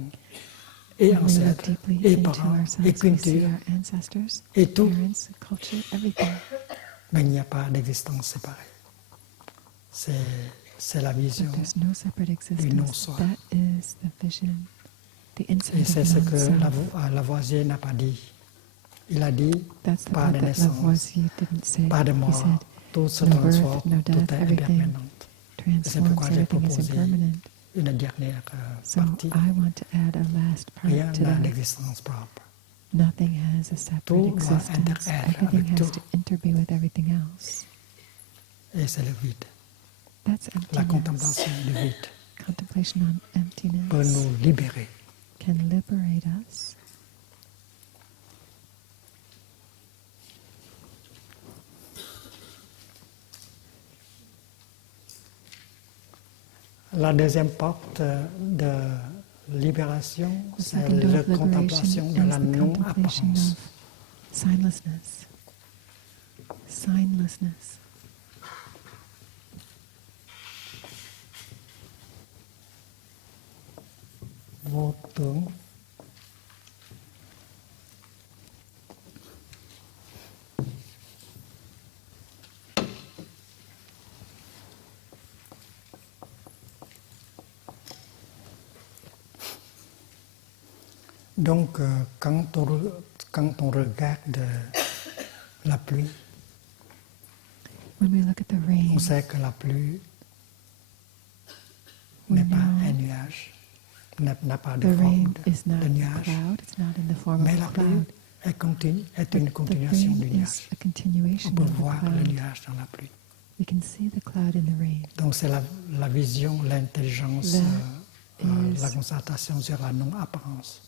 et When we look ancêtres, deeply et into parents, et ourselves, we see culture, our ancestors, et tout. parents, culture, everything. Mais il n'y a pas d'existence séparée. C'est la vision. But there's no separate existence. non-soi. That is the vision, the Et insight c'est of ce que non-self. Lavoisier n'a pas dit. Il a dit, That's the pas part de that naissance, Lavoisier didn't say. pas de He mort, said, tout se no transforme, birth, no tout death, est everything impermanent. C'est transforms, pourquoi j'ai everything is proposé impermanent. une dernière So partie. I want to add a last Rien part to n'a that. d'existence propre. Nothing has a separate Tout doit existence. interagir Everything avec has tout. to interbe with everything else. Et c'est le vide. That's La emptiness. contemplation du vide Contemplation on peut emptiness nous libérer. can liberate us. La deuxième porte de libération, The c'est second door la of liberation contemplation is de la the contemplation non-apparence. of signlessness. Signlessness. Vô tướng. Donc, quand on regarde la pluie, When we look at the rain, on sait que la pluie we n'est pas know un nuage, n'a pas de the rain forme is not de a nuage, cloud, it's not in the form mais of la a pluie cloud. est But une the continuation du rain is nuage. a continuation On peut of the voir le cloud. nuage dans la pluie. We can see the cloud in the rain. Donc c'est la vision, l'intelligence, That is la constatation sur la non-apparence.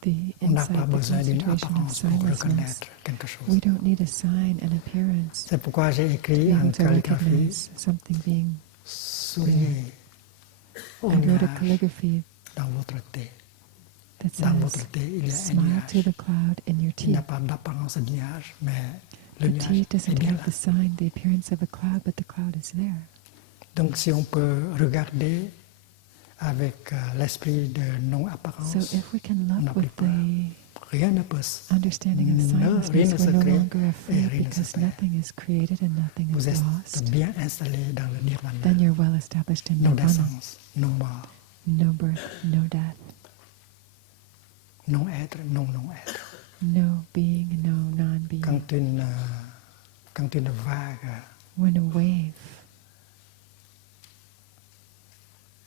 The On n'a insight, pas the besoin d'une concentration of apparence pour signlessness. reconnaître quelque chose. We don't need a sign, an appearance, C'est pourquoi j'ai to écrit be en able to calligraphie recognize something being. souriez au I wrote a nuage calligraphy dans votre thé. that Dans votre says, thé, il y a un smile to nuage. the cloud in your Il tea. n'y a pas d'apparence de nuage, mais le The nuage tea est doesn't bien have là. the sign, the appearance of a cloud, but the cloud is there. Donc si on peut regarder avec l'esprit de So non-apparence, if we can on n'a look plus with peur. the Rien ne peut. understanding of rien signlessness, ne se we're no crée longer et afraid rien ne se because perd. nothing is created and nothing Vous is êtes lost. bien installé dans le nirvana. Then you're well established in No nirvana. naissance, no mort, No birth, no death, non être, non non-être. no being, no non-being. Quand une vague When a wave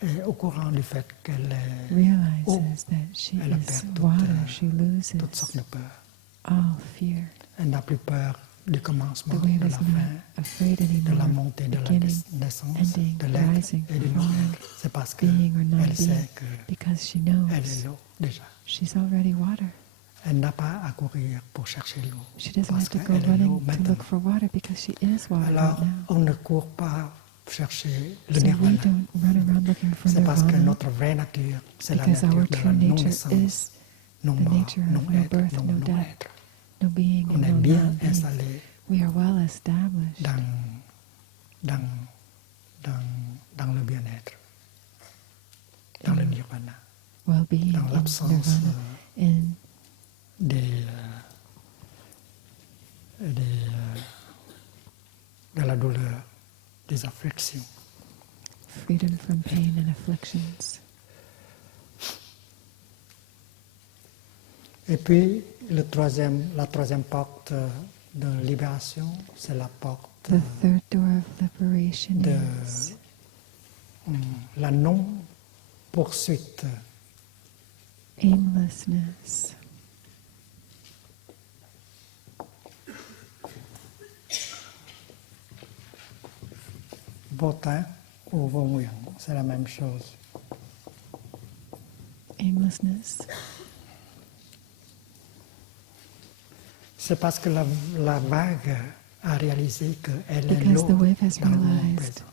est au courant du fait qu'elle est realizes that she elle is perd water, she toutes sortes loses de peurs. all fear. Elle n'a plus peur du commencement, The wave de is la not fin, afraid de la anymore, montée, de la beginning, naissance, ending, de l'être rising, et du falling, non-être. C'est parce being or qu'elle non-being, sait because she qu'elle knows est l'eau déjà. she's already water. Elle n'a pas à courir pour chercher l'eau. She doesn't Parce have to go qu'elle est l'eau running to maintenant. look for water because she is water Alors, right now. on ne court pas chercher le So we nirvana. don't run around looking for C'est parce que nirvana notre vraie nature, c'est la because nature our de true la nature non-naissance, is the non-mort, nature of no non-être, birth, no death, non-être. no being On and est no bien non-being. installé We are well established dans le bien-être, dans le nirvana, well-being dans in l'absence nirvana, in de la douleur, des afflictions. freedom from pain and afflictions. Et puis, la troisième porte de libération, c'est la porte The third door of liberation de is la non-poursuite aimlessness. Botin ou Vomuyang, c'est la même chose. Aimlessness. C'est parce que la vague a réalisé qu'elle est Because l'eau the wave has dans le moment realized présent.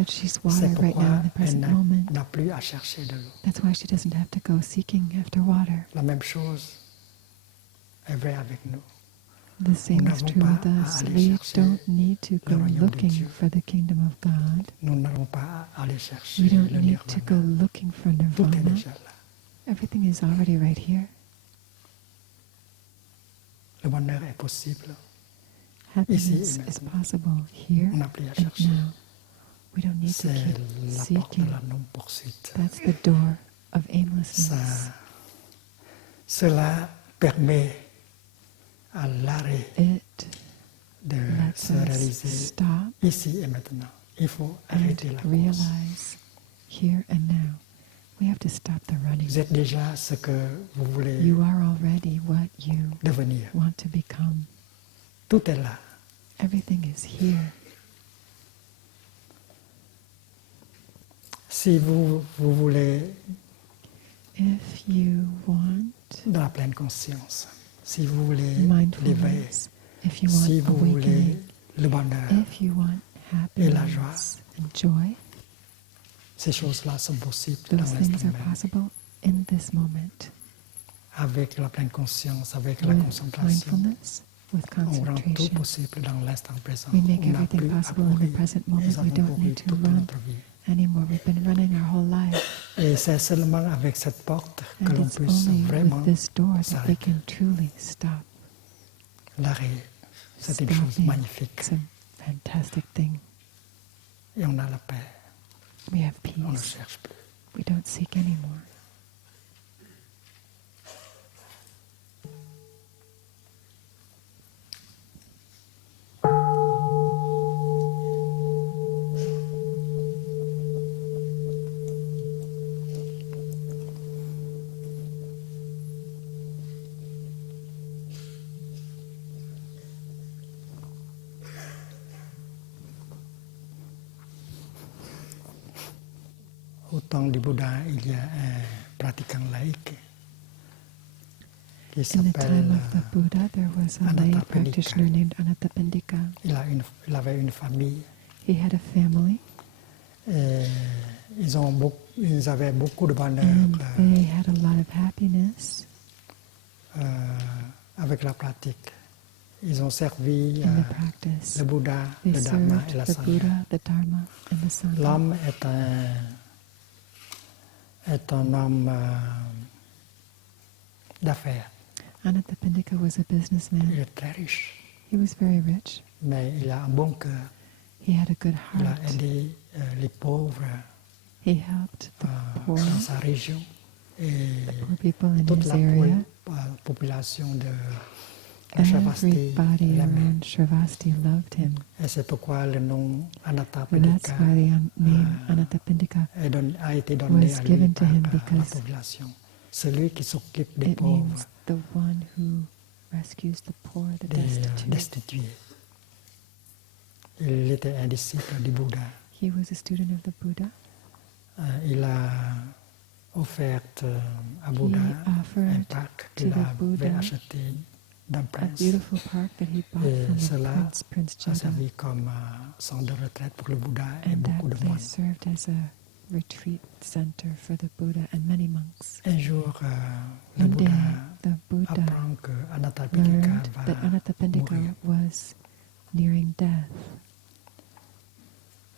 that she's C'est water right now in pourquoi the elle present moment. n'a plus à chercher de l'eau. That's why she doesn't have to go seeking after water. La même chose est vraie avec nous. The same is true with us. We don't need to go looking for the kingdom of God. Nous n'allons pas aller chercher We don't le need to go nirvana. looking for Tout est nirvana. déjà là. Everything is already right here. Le bonheur est possible. Happiness is possible here On n'a plus à and chercher. now. We don't need to C'est keep la porte de seeking. la non-poursuite. That's the door of aimlessness. Cela permet à l'arrêt It de lets se us réaliser stop ici et maintenant. Il faut and arrêter la course. realize here and now. We have to stop the running. Vous êtes déjà ce que vous voulez You are already what you devenir. want to become. Tout est là. Everything is here. Si vous voulez If you want dans la pleine conscience, si vous voulez l'éveil, mindfulness, if you want si vous voulez awakening, le bonheur, if you want la joie, happiness and joy, ces choses-là sont possibles those dans things l'instant are même. possible in this moment. Avec la pleine conscience, avec la With concentration, mindfulness, with on rend tout concentration, possible dans l'instant présent. we make On n'a everything plus à possible in the courir. present Nous moment. We avons don't couru need to toute run notre vie. anymore. We've been running our whole life. Et c'est seulement avec cette porte que And l'on it's puisse only vraiment with this door that we s'arrêter. can truly stop. L'arrêt, c'est une chose Stopping. magnifique. It's a fantastic thing. Et on a la paix. We have On ne peace. cherche plus. We don't seek anymore. Au temps du Bouddha, il y a un pratiquant laïque qui In the s'appelle time of the Buddha, there was a lay practitioner named Anathapindika. il avait une famille. He had a family, Et ils avaient beaucoup de bonheur and they had a lot of happiness avec la pratique. Ils ont servi in the practice. le Bouddha, They le Dharma et la served the Sangha. Buddha, the Dharma, and the Sangha. L'homme est un homme d'affaires. Anathapindika was a Il businessman. est très riche, He was very rich. mais il a un bon cœur. He had a good Il a heart. aidé les pauvres He helped the poor, dans sa région et poor people in toute his la area. population de Shavasti Everybody l'aimait. around Sravasti loved him. Et c'est pourquoi le nom And that's Anathapindika why the name Anathapindika, a été donné was à lui given to par him la because population. Celui qui s'occupe des it pauvres, means the one who rescues the poor, the des destitute. destitués. Il était un disciple du Bouddha. He was a student of the Buddha. Il a offert à Bouddha un offered parc to qu'il the avait Buddha acheté d'un a prince. beautiful park that he bought Et from the cela prince, Prince a Jada. servi comme centre de retraite pour le Bouddha et And beaucoup de that moines. place served as a retreat center for the Buddha and many monks. Un jour, le One day, Bouddha the Buddha apprend que Anathapindika learned that va Anathapindika mourir. was nearing death.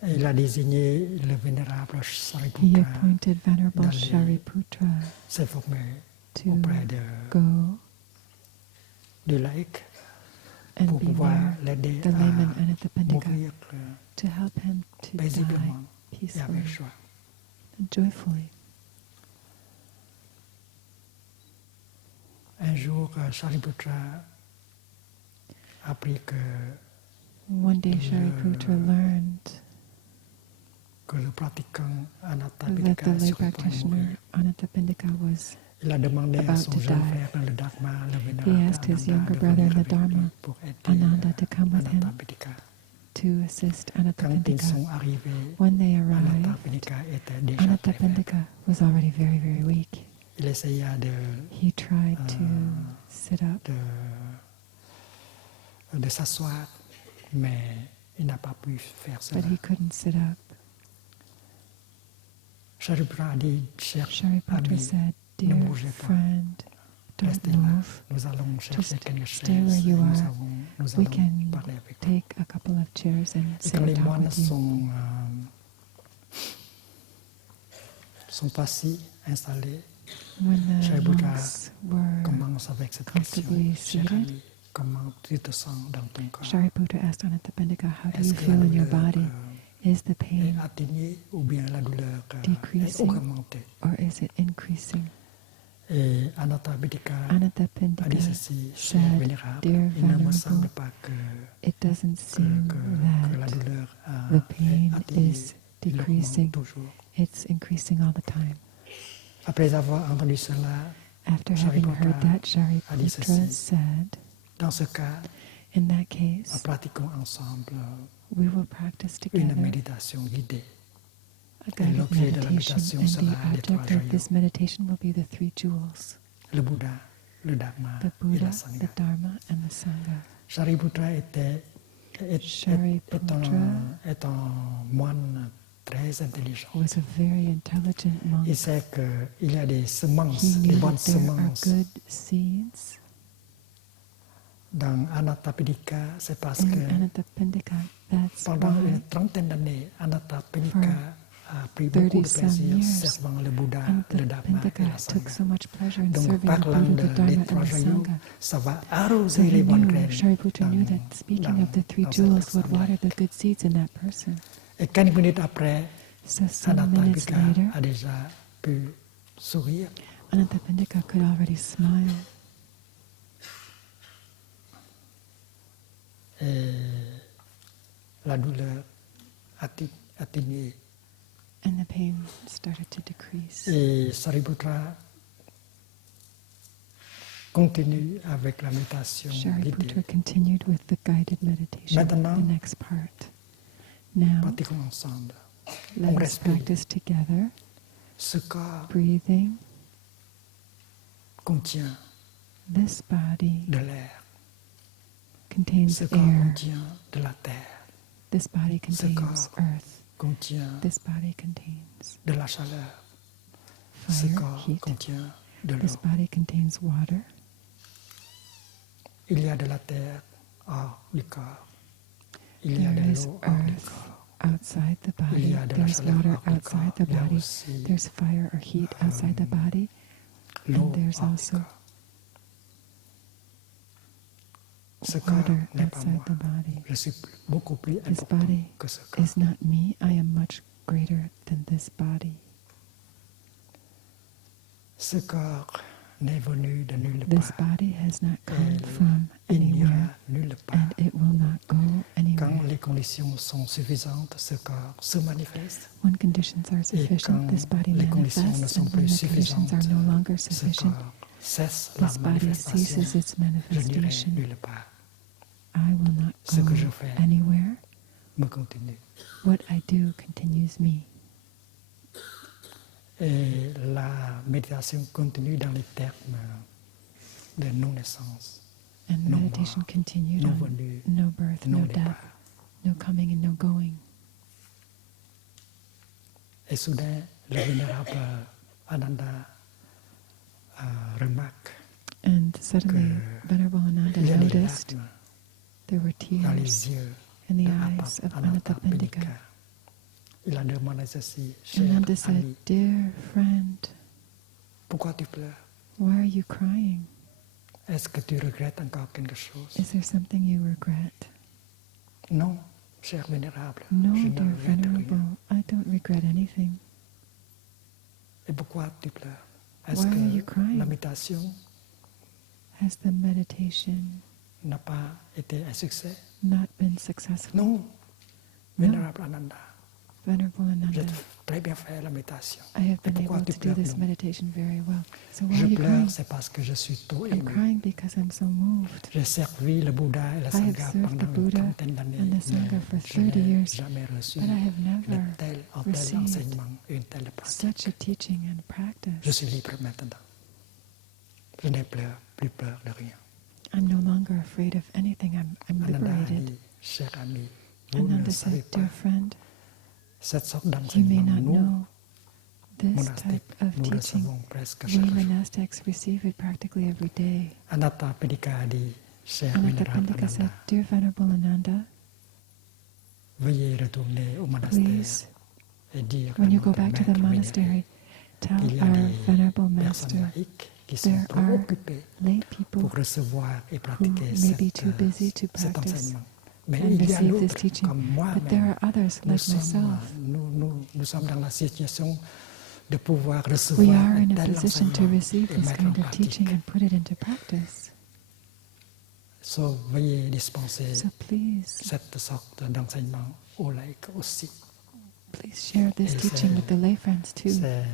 Et il a désigné le vénérable He Shariputra appointed Venerable d'aller Shariputra s'est formé to auprès go du laïc and pour be pouvoir near l'aider the à layman Anathapindika mourir to help him to die paisiblement et peacefully avec joie. and joyfully. Un jour, Shariputra apprit One day Shariputra learned que le pratiquant that Anathapindika the lay sur le point de practitioner mourir. Anathapindika was Il a demandé à about son to jeune die. frère dans le Dharma, le He vénérable asked his Ananda, younger de brother in venir the avec lui Dharma, pour aider Ananda, to come with him Anathapindika. to assist Quand ils Anathapindika. sont arrivés, When they arrived, Anathapindika était déjà très faible. Anathapindika was already very, very weak. Il essaya He tried to sit up, de s'asseoir, mais il n'a pas pu faire cela. but he couldn't sit up. Shariputra a dit, cher Shariputra ami, said, ne dear bougez pas, friend, don't restez là. move. Nous allons chercher Just quelques stay where chaises et you nous are. allons We can parler avec vous. take a couple of chairs and Et sit quand and les talk moines with you. sont assis, installés, When the Shariputra monks were commence avec cette question. comfortably Cher seated, ami, comment tu te sens dans ton corps? Shariputra asked Anathapindika, how do Est-ce you que feel la in your douleur body? Is the est pain atténuée ou bien la douleur est decreasing augmentée? or is it increasing? Et Anathapindika a dit Anathapindika ceci, cher said, vénérable, dear il ne me semble venerable, pas que it doesn't seem la that douleur the est pain atténuée, is il augmente decreasing. toujours. It's increasing all the time. Après avoir entendu cela, After having Shariputra heard that, a dit Shariputra ceci, said, dans ce cas, in that nous case, pratiquons ensemble we will practice une together méditation guidée. a guided l'objet de la meditation, méditation and sera the les trois object of joyaux. this meditation will be the three jewels, Le Bouddha, le Dharma the et Buddha, la the Sangha. Dharma, and the Sangha. Shariputra est un moine très intelligent. Was a very intelligent monk. Il sait qu'il y a des semences, He des knew bonnes that there are semences. good seeds. Dans Anathapindika, c'est parce In que Anathapindika, that's pendant why une trentaine d'années, Anathapindika a pris 30 beaucoup de some plaisir years, servant le Bouddha, le Dharma Anathapindika et la took Sangha. so much pleasure in Donc, serving the parlant Buddha, the des Dharma, trois and the joyaux, Sangha. ça va So arroser he les bonnes knew, graines Shariputra knew that speaking of the three dans cette jewels would personne. water the good seeds in that person. Et 15 minutes après, So some minutes Anathapindika later, a déjà pu sourire. Anathapindika could already smile. Et la douleur atténuée. And the pain started to decrease. Et Shariputra continue avec la méditation Shariputra guidée. continued with the guided meditation, Maintenant, the next part. Now, pratiquons ensemble. let On us respire. practice together, Ce corps breathing. contient This body de l'air. contains Ce corps air. contient de la terre. This body Ce contains corps earth. contient This body contains de la chaleur. Ce fire, corps heat. contient de This l'eau. body contains water. Il y a de la terre hors du corps. Il y a There de is l'eau hors du earth corps. outside the Il body. y a de la There's chaleur water hors du outside corps. the Il y a body. aussi There's fire or heat outside the body. l'eau And there's hors du also corps. Ce corps water n'est pas outside moi. the body. Je suis beaucoup plus This important body que ce corps. is not me. I am much greater than this body. Ce corps n'est venu de nulle This part. body has not come Et from il anywhere, n'ira nulle part. and it will not go Quand anywhere. les conditions sont suffisantes, ce corps se manifeste. When conditions are Et sufficient, quand this body les conditions ne manifests, sont and when plus the conditions are no longer suffisantes, ce sufficient, corps cesse la this body manifestation. ceases its Je n'irai manifestation. nulle part. I will not Ce que je go fais anywhere. me continue. What I do continues me. Et la méditation continue dans les termes de non-naissance, And the no meditation mort, continued no on venue, no birth, no death, départ. no coming and no going. Et soudain, le vénérable Ananda remarque And suddenly, Venerable Ananda qu'il y a des noticed larmes there were dans les tears yeux in the de eyes of Anathapindika. Il a demandé ceci, cher Ananda said, ami, dear friend, pourquoi tu pleures? why are you crying? Est-ce que tu regrettes encore quelque chose? Is there something you regret? Non, cher vénérable, No, je ne dear regrette Venerable, rien. I don't regret anything. Et pourquoi tu pleures? Est-ce Why are you que crying? la méditation Has the meditation n'a pas été un succès? not been successful? Non, vénérable Ananda, Venerable j'ai Ananda, très bien fait la méditation. I have Et been pourquoi able tu to do pleures? this Non. meditation very well. So why Je are you pleure, crying? c'est parce que je suis trop I'm ému. crying because I'm so moved. J'ai servi le Bouddha et la I have Sangha served the pendant une Buddha trentaine d'années, and the mais Sangha for je 30 n'ai years, jamais reçu but I have never un tel received enseignement et une telle pratique. such a teaching and Je practice. suis libre maintenant. Je n'ai plus peur de rien. I'm no longer afraid of anything. I'm Ananda a liberated. dit, cher ami, vous ne Ananda savez said, pas, dear friend, cette sorte you may d'enseignement, not nous, know This monastique, type of nous teaching, recevons presque we chaque jour. monastics receive it practically every day. Anatta Pedika a dit, cher Anatta vénérable Pendika said, Ananda, Dear Venerable Ananda, veuillez retourner au monastère please, et dire à when you go notre back to the maître vénéré monastery, tell qu'il y a our des Venerable personnes Master laïques qui sont there trop are occupées lay people pour recevoir et who pratiquer may be too busy to cet practice enseignement. Mais and il y a receive this d'autres, teaching, comme but there moi-même. are others like myself. Nous sommes dans la situation de pouvoir We recevoir are un in a tel position to enseignement receive et this mettre en kind of teaching pratique. and put it into practice. Veuillez dispenser So please, cette sorte d'enseignement aux laïcs aussi. please share this Et teaching with the lay friends too.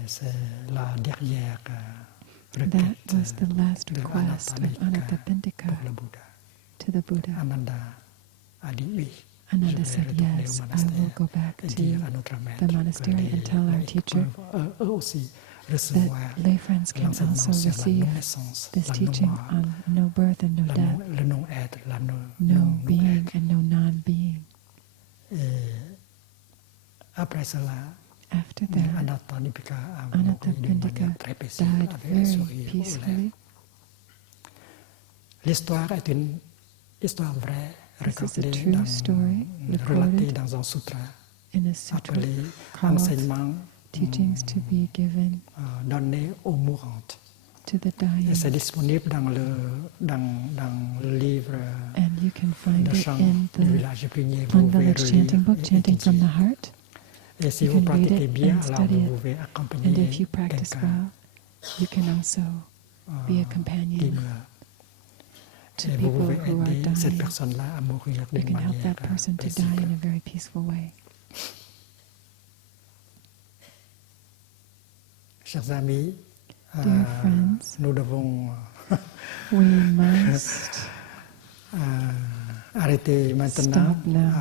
C'est la dernière That requête was the last de request of Anatta Pendika pour le Bouddha. to the Buddha. Ananda a dit oui. Ananda Je vais said, retourner yes, au I monastère will go back et to dire à notre maître the monastery que and tell our laïcs teacher peuvent eux aussi that recevoir lay friends can l'enseignement also sur la receive non-naissance, this la teaching non-mort, on no birth and no death, le non-être, la no non-être. being and no non-being. Et après cela, After that, Anatta Pendika a Anatta mouru d'une Pendika manière très paisible died avec un very sourire aux lèvres. peacefully. L'histoire est une histoire vraie, This is a true story relatée recorded dans un sutra in a sutra appelé called enseignement Teachings to be given donné aux mourantes. to the dying. Et c'est disponible dans le livre And you can find de it chant in du the village Pligné. Vous Fun pouvez Village relire chanting book, et Chanting from étudier. the Heart. Et si You vous can read pratiquez it bien, and alors study vous it. pouvez And accompagner if you practice quelqu'un well, you can also be a qui companion meurt. to Et vous people pouvez who are aider cette dying. personne-là à mourir You d'une can help manière that person to die paisible. in a very peaceful way. Chers amis, Dear friends, nous devons we must arrêter maintenant. stop now.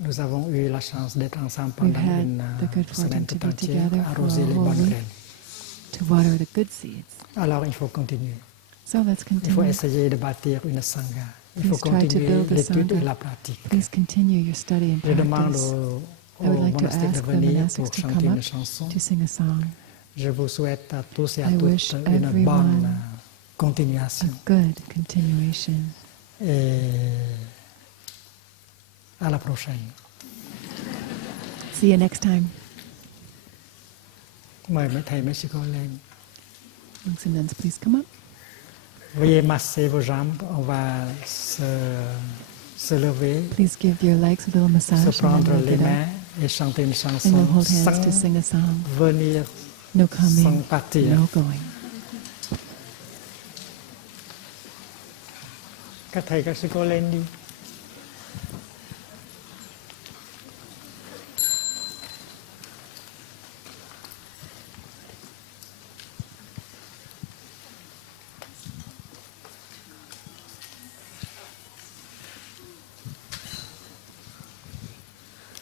Nous avons eu la chance d'être ensemble We've pendant had une the good semaine fortune to tout be entière, together for arroser a les whole bonnes week graines. to water the good seeds. Alors il faut continuer. So let's Il faut continue. essayer de bâtir une sangha. Il faut Please try to continuer build a l'étude sangha. et la pratique. Please continue your study and Je demande practice. aux I would like to monastiques de ask the venir monastics pour to chanter come une up chanson. to sing a song. Je vous souhaite à tous et à I toutes wish une everyone bonne a continuation. good continuation. Et à la prochaine. See you next time. Mời mấy thầy Mexico lên. Monks and nuns, please come up. Veuillez masser vos jambes. On va se lever, Please give your legs a little se massage and prendre then les get mains up. et chanter une And chanson we'll hold hands to sans sing a song. venir, No sans coming, partir. no going. Các thầy các sư cô lên đi.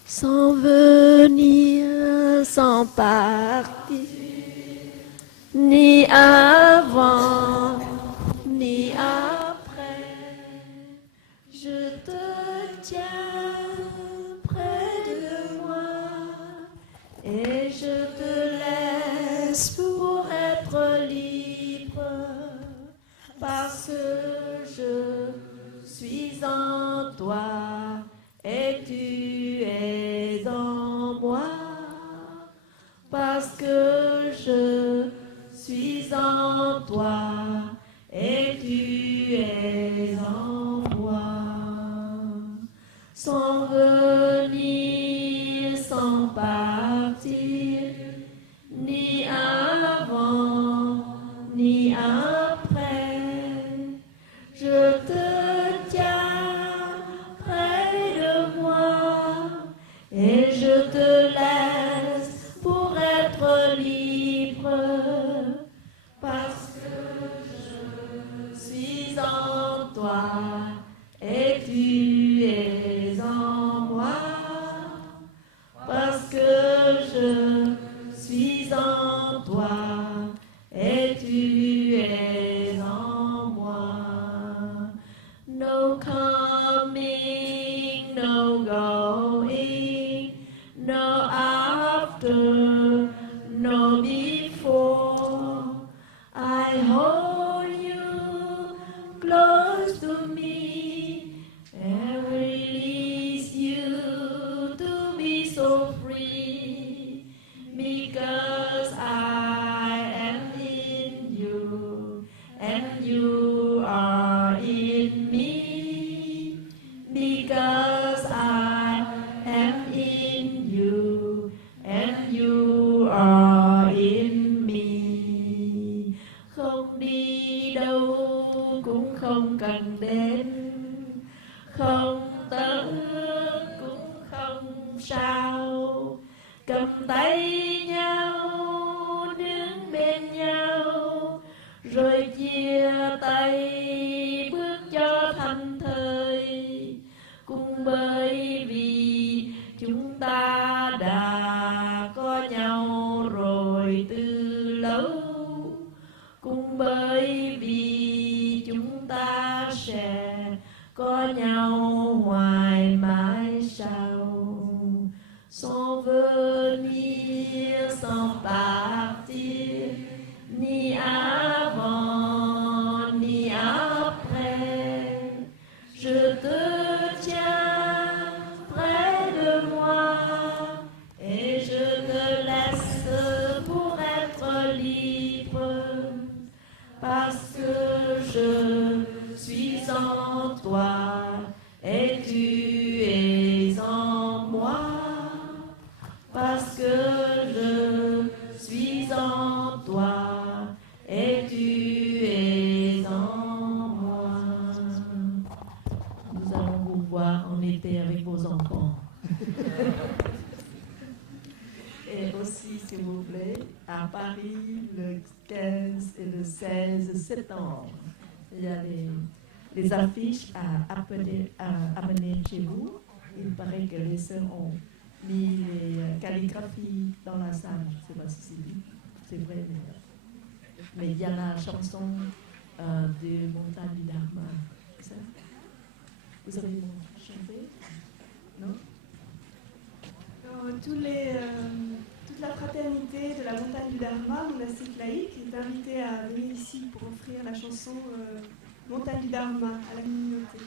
Sans venir, sans partir, ni avant, ni après, je te tiens près de moi et je te laisse pour être libre parce que je suis en toi et tu es en moi, parce que je suis en toi et tu es en moi. Sans venir, sans partir, ni avant, ni après, je te tiens près de moi et je te laisse pour être libre parce que je suis en toi et tu es en không cần đến, không tớ cũng không sao, cầm tay nhau đứng bên nhau, rồi chia tay bước cho thành thời, cũng bởi vì chúng ta đã có nhau rồi từ lâu, cũng bởi vì chúng ta sẽ có nhau hoài mãi sau. Sans venir, sans partir, ni avant, ni après, je te tiens près de moi et je te laisse pour être libre, parce que je suis en toi et tu es en moi, parce que je suis en toi et tu es en moi. Nous allons vous voir en été avec vos enfants. Et aussi, s'il vous plaît, à Paris, le 15 et le 16 septembre, il y a les affiches à amener chez vous. Il paraît que les sœurs ont mis les calligraphies dans la salle. Je ne sais pas si c'est vrai, mais il y a la chanson de Montagne du Dharma. Ça? Vous avez chanté? Non? Toute la fraternité de la Montagne du Dharma, monastique laïque, est invitée à venir ici pour offrir la chanson Montagne du Dharma à la communauté.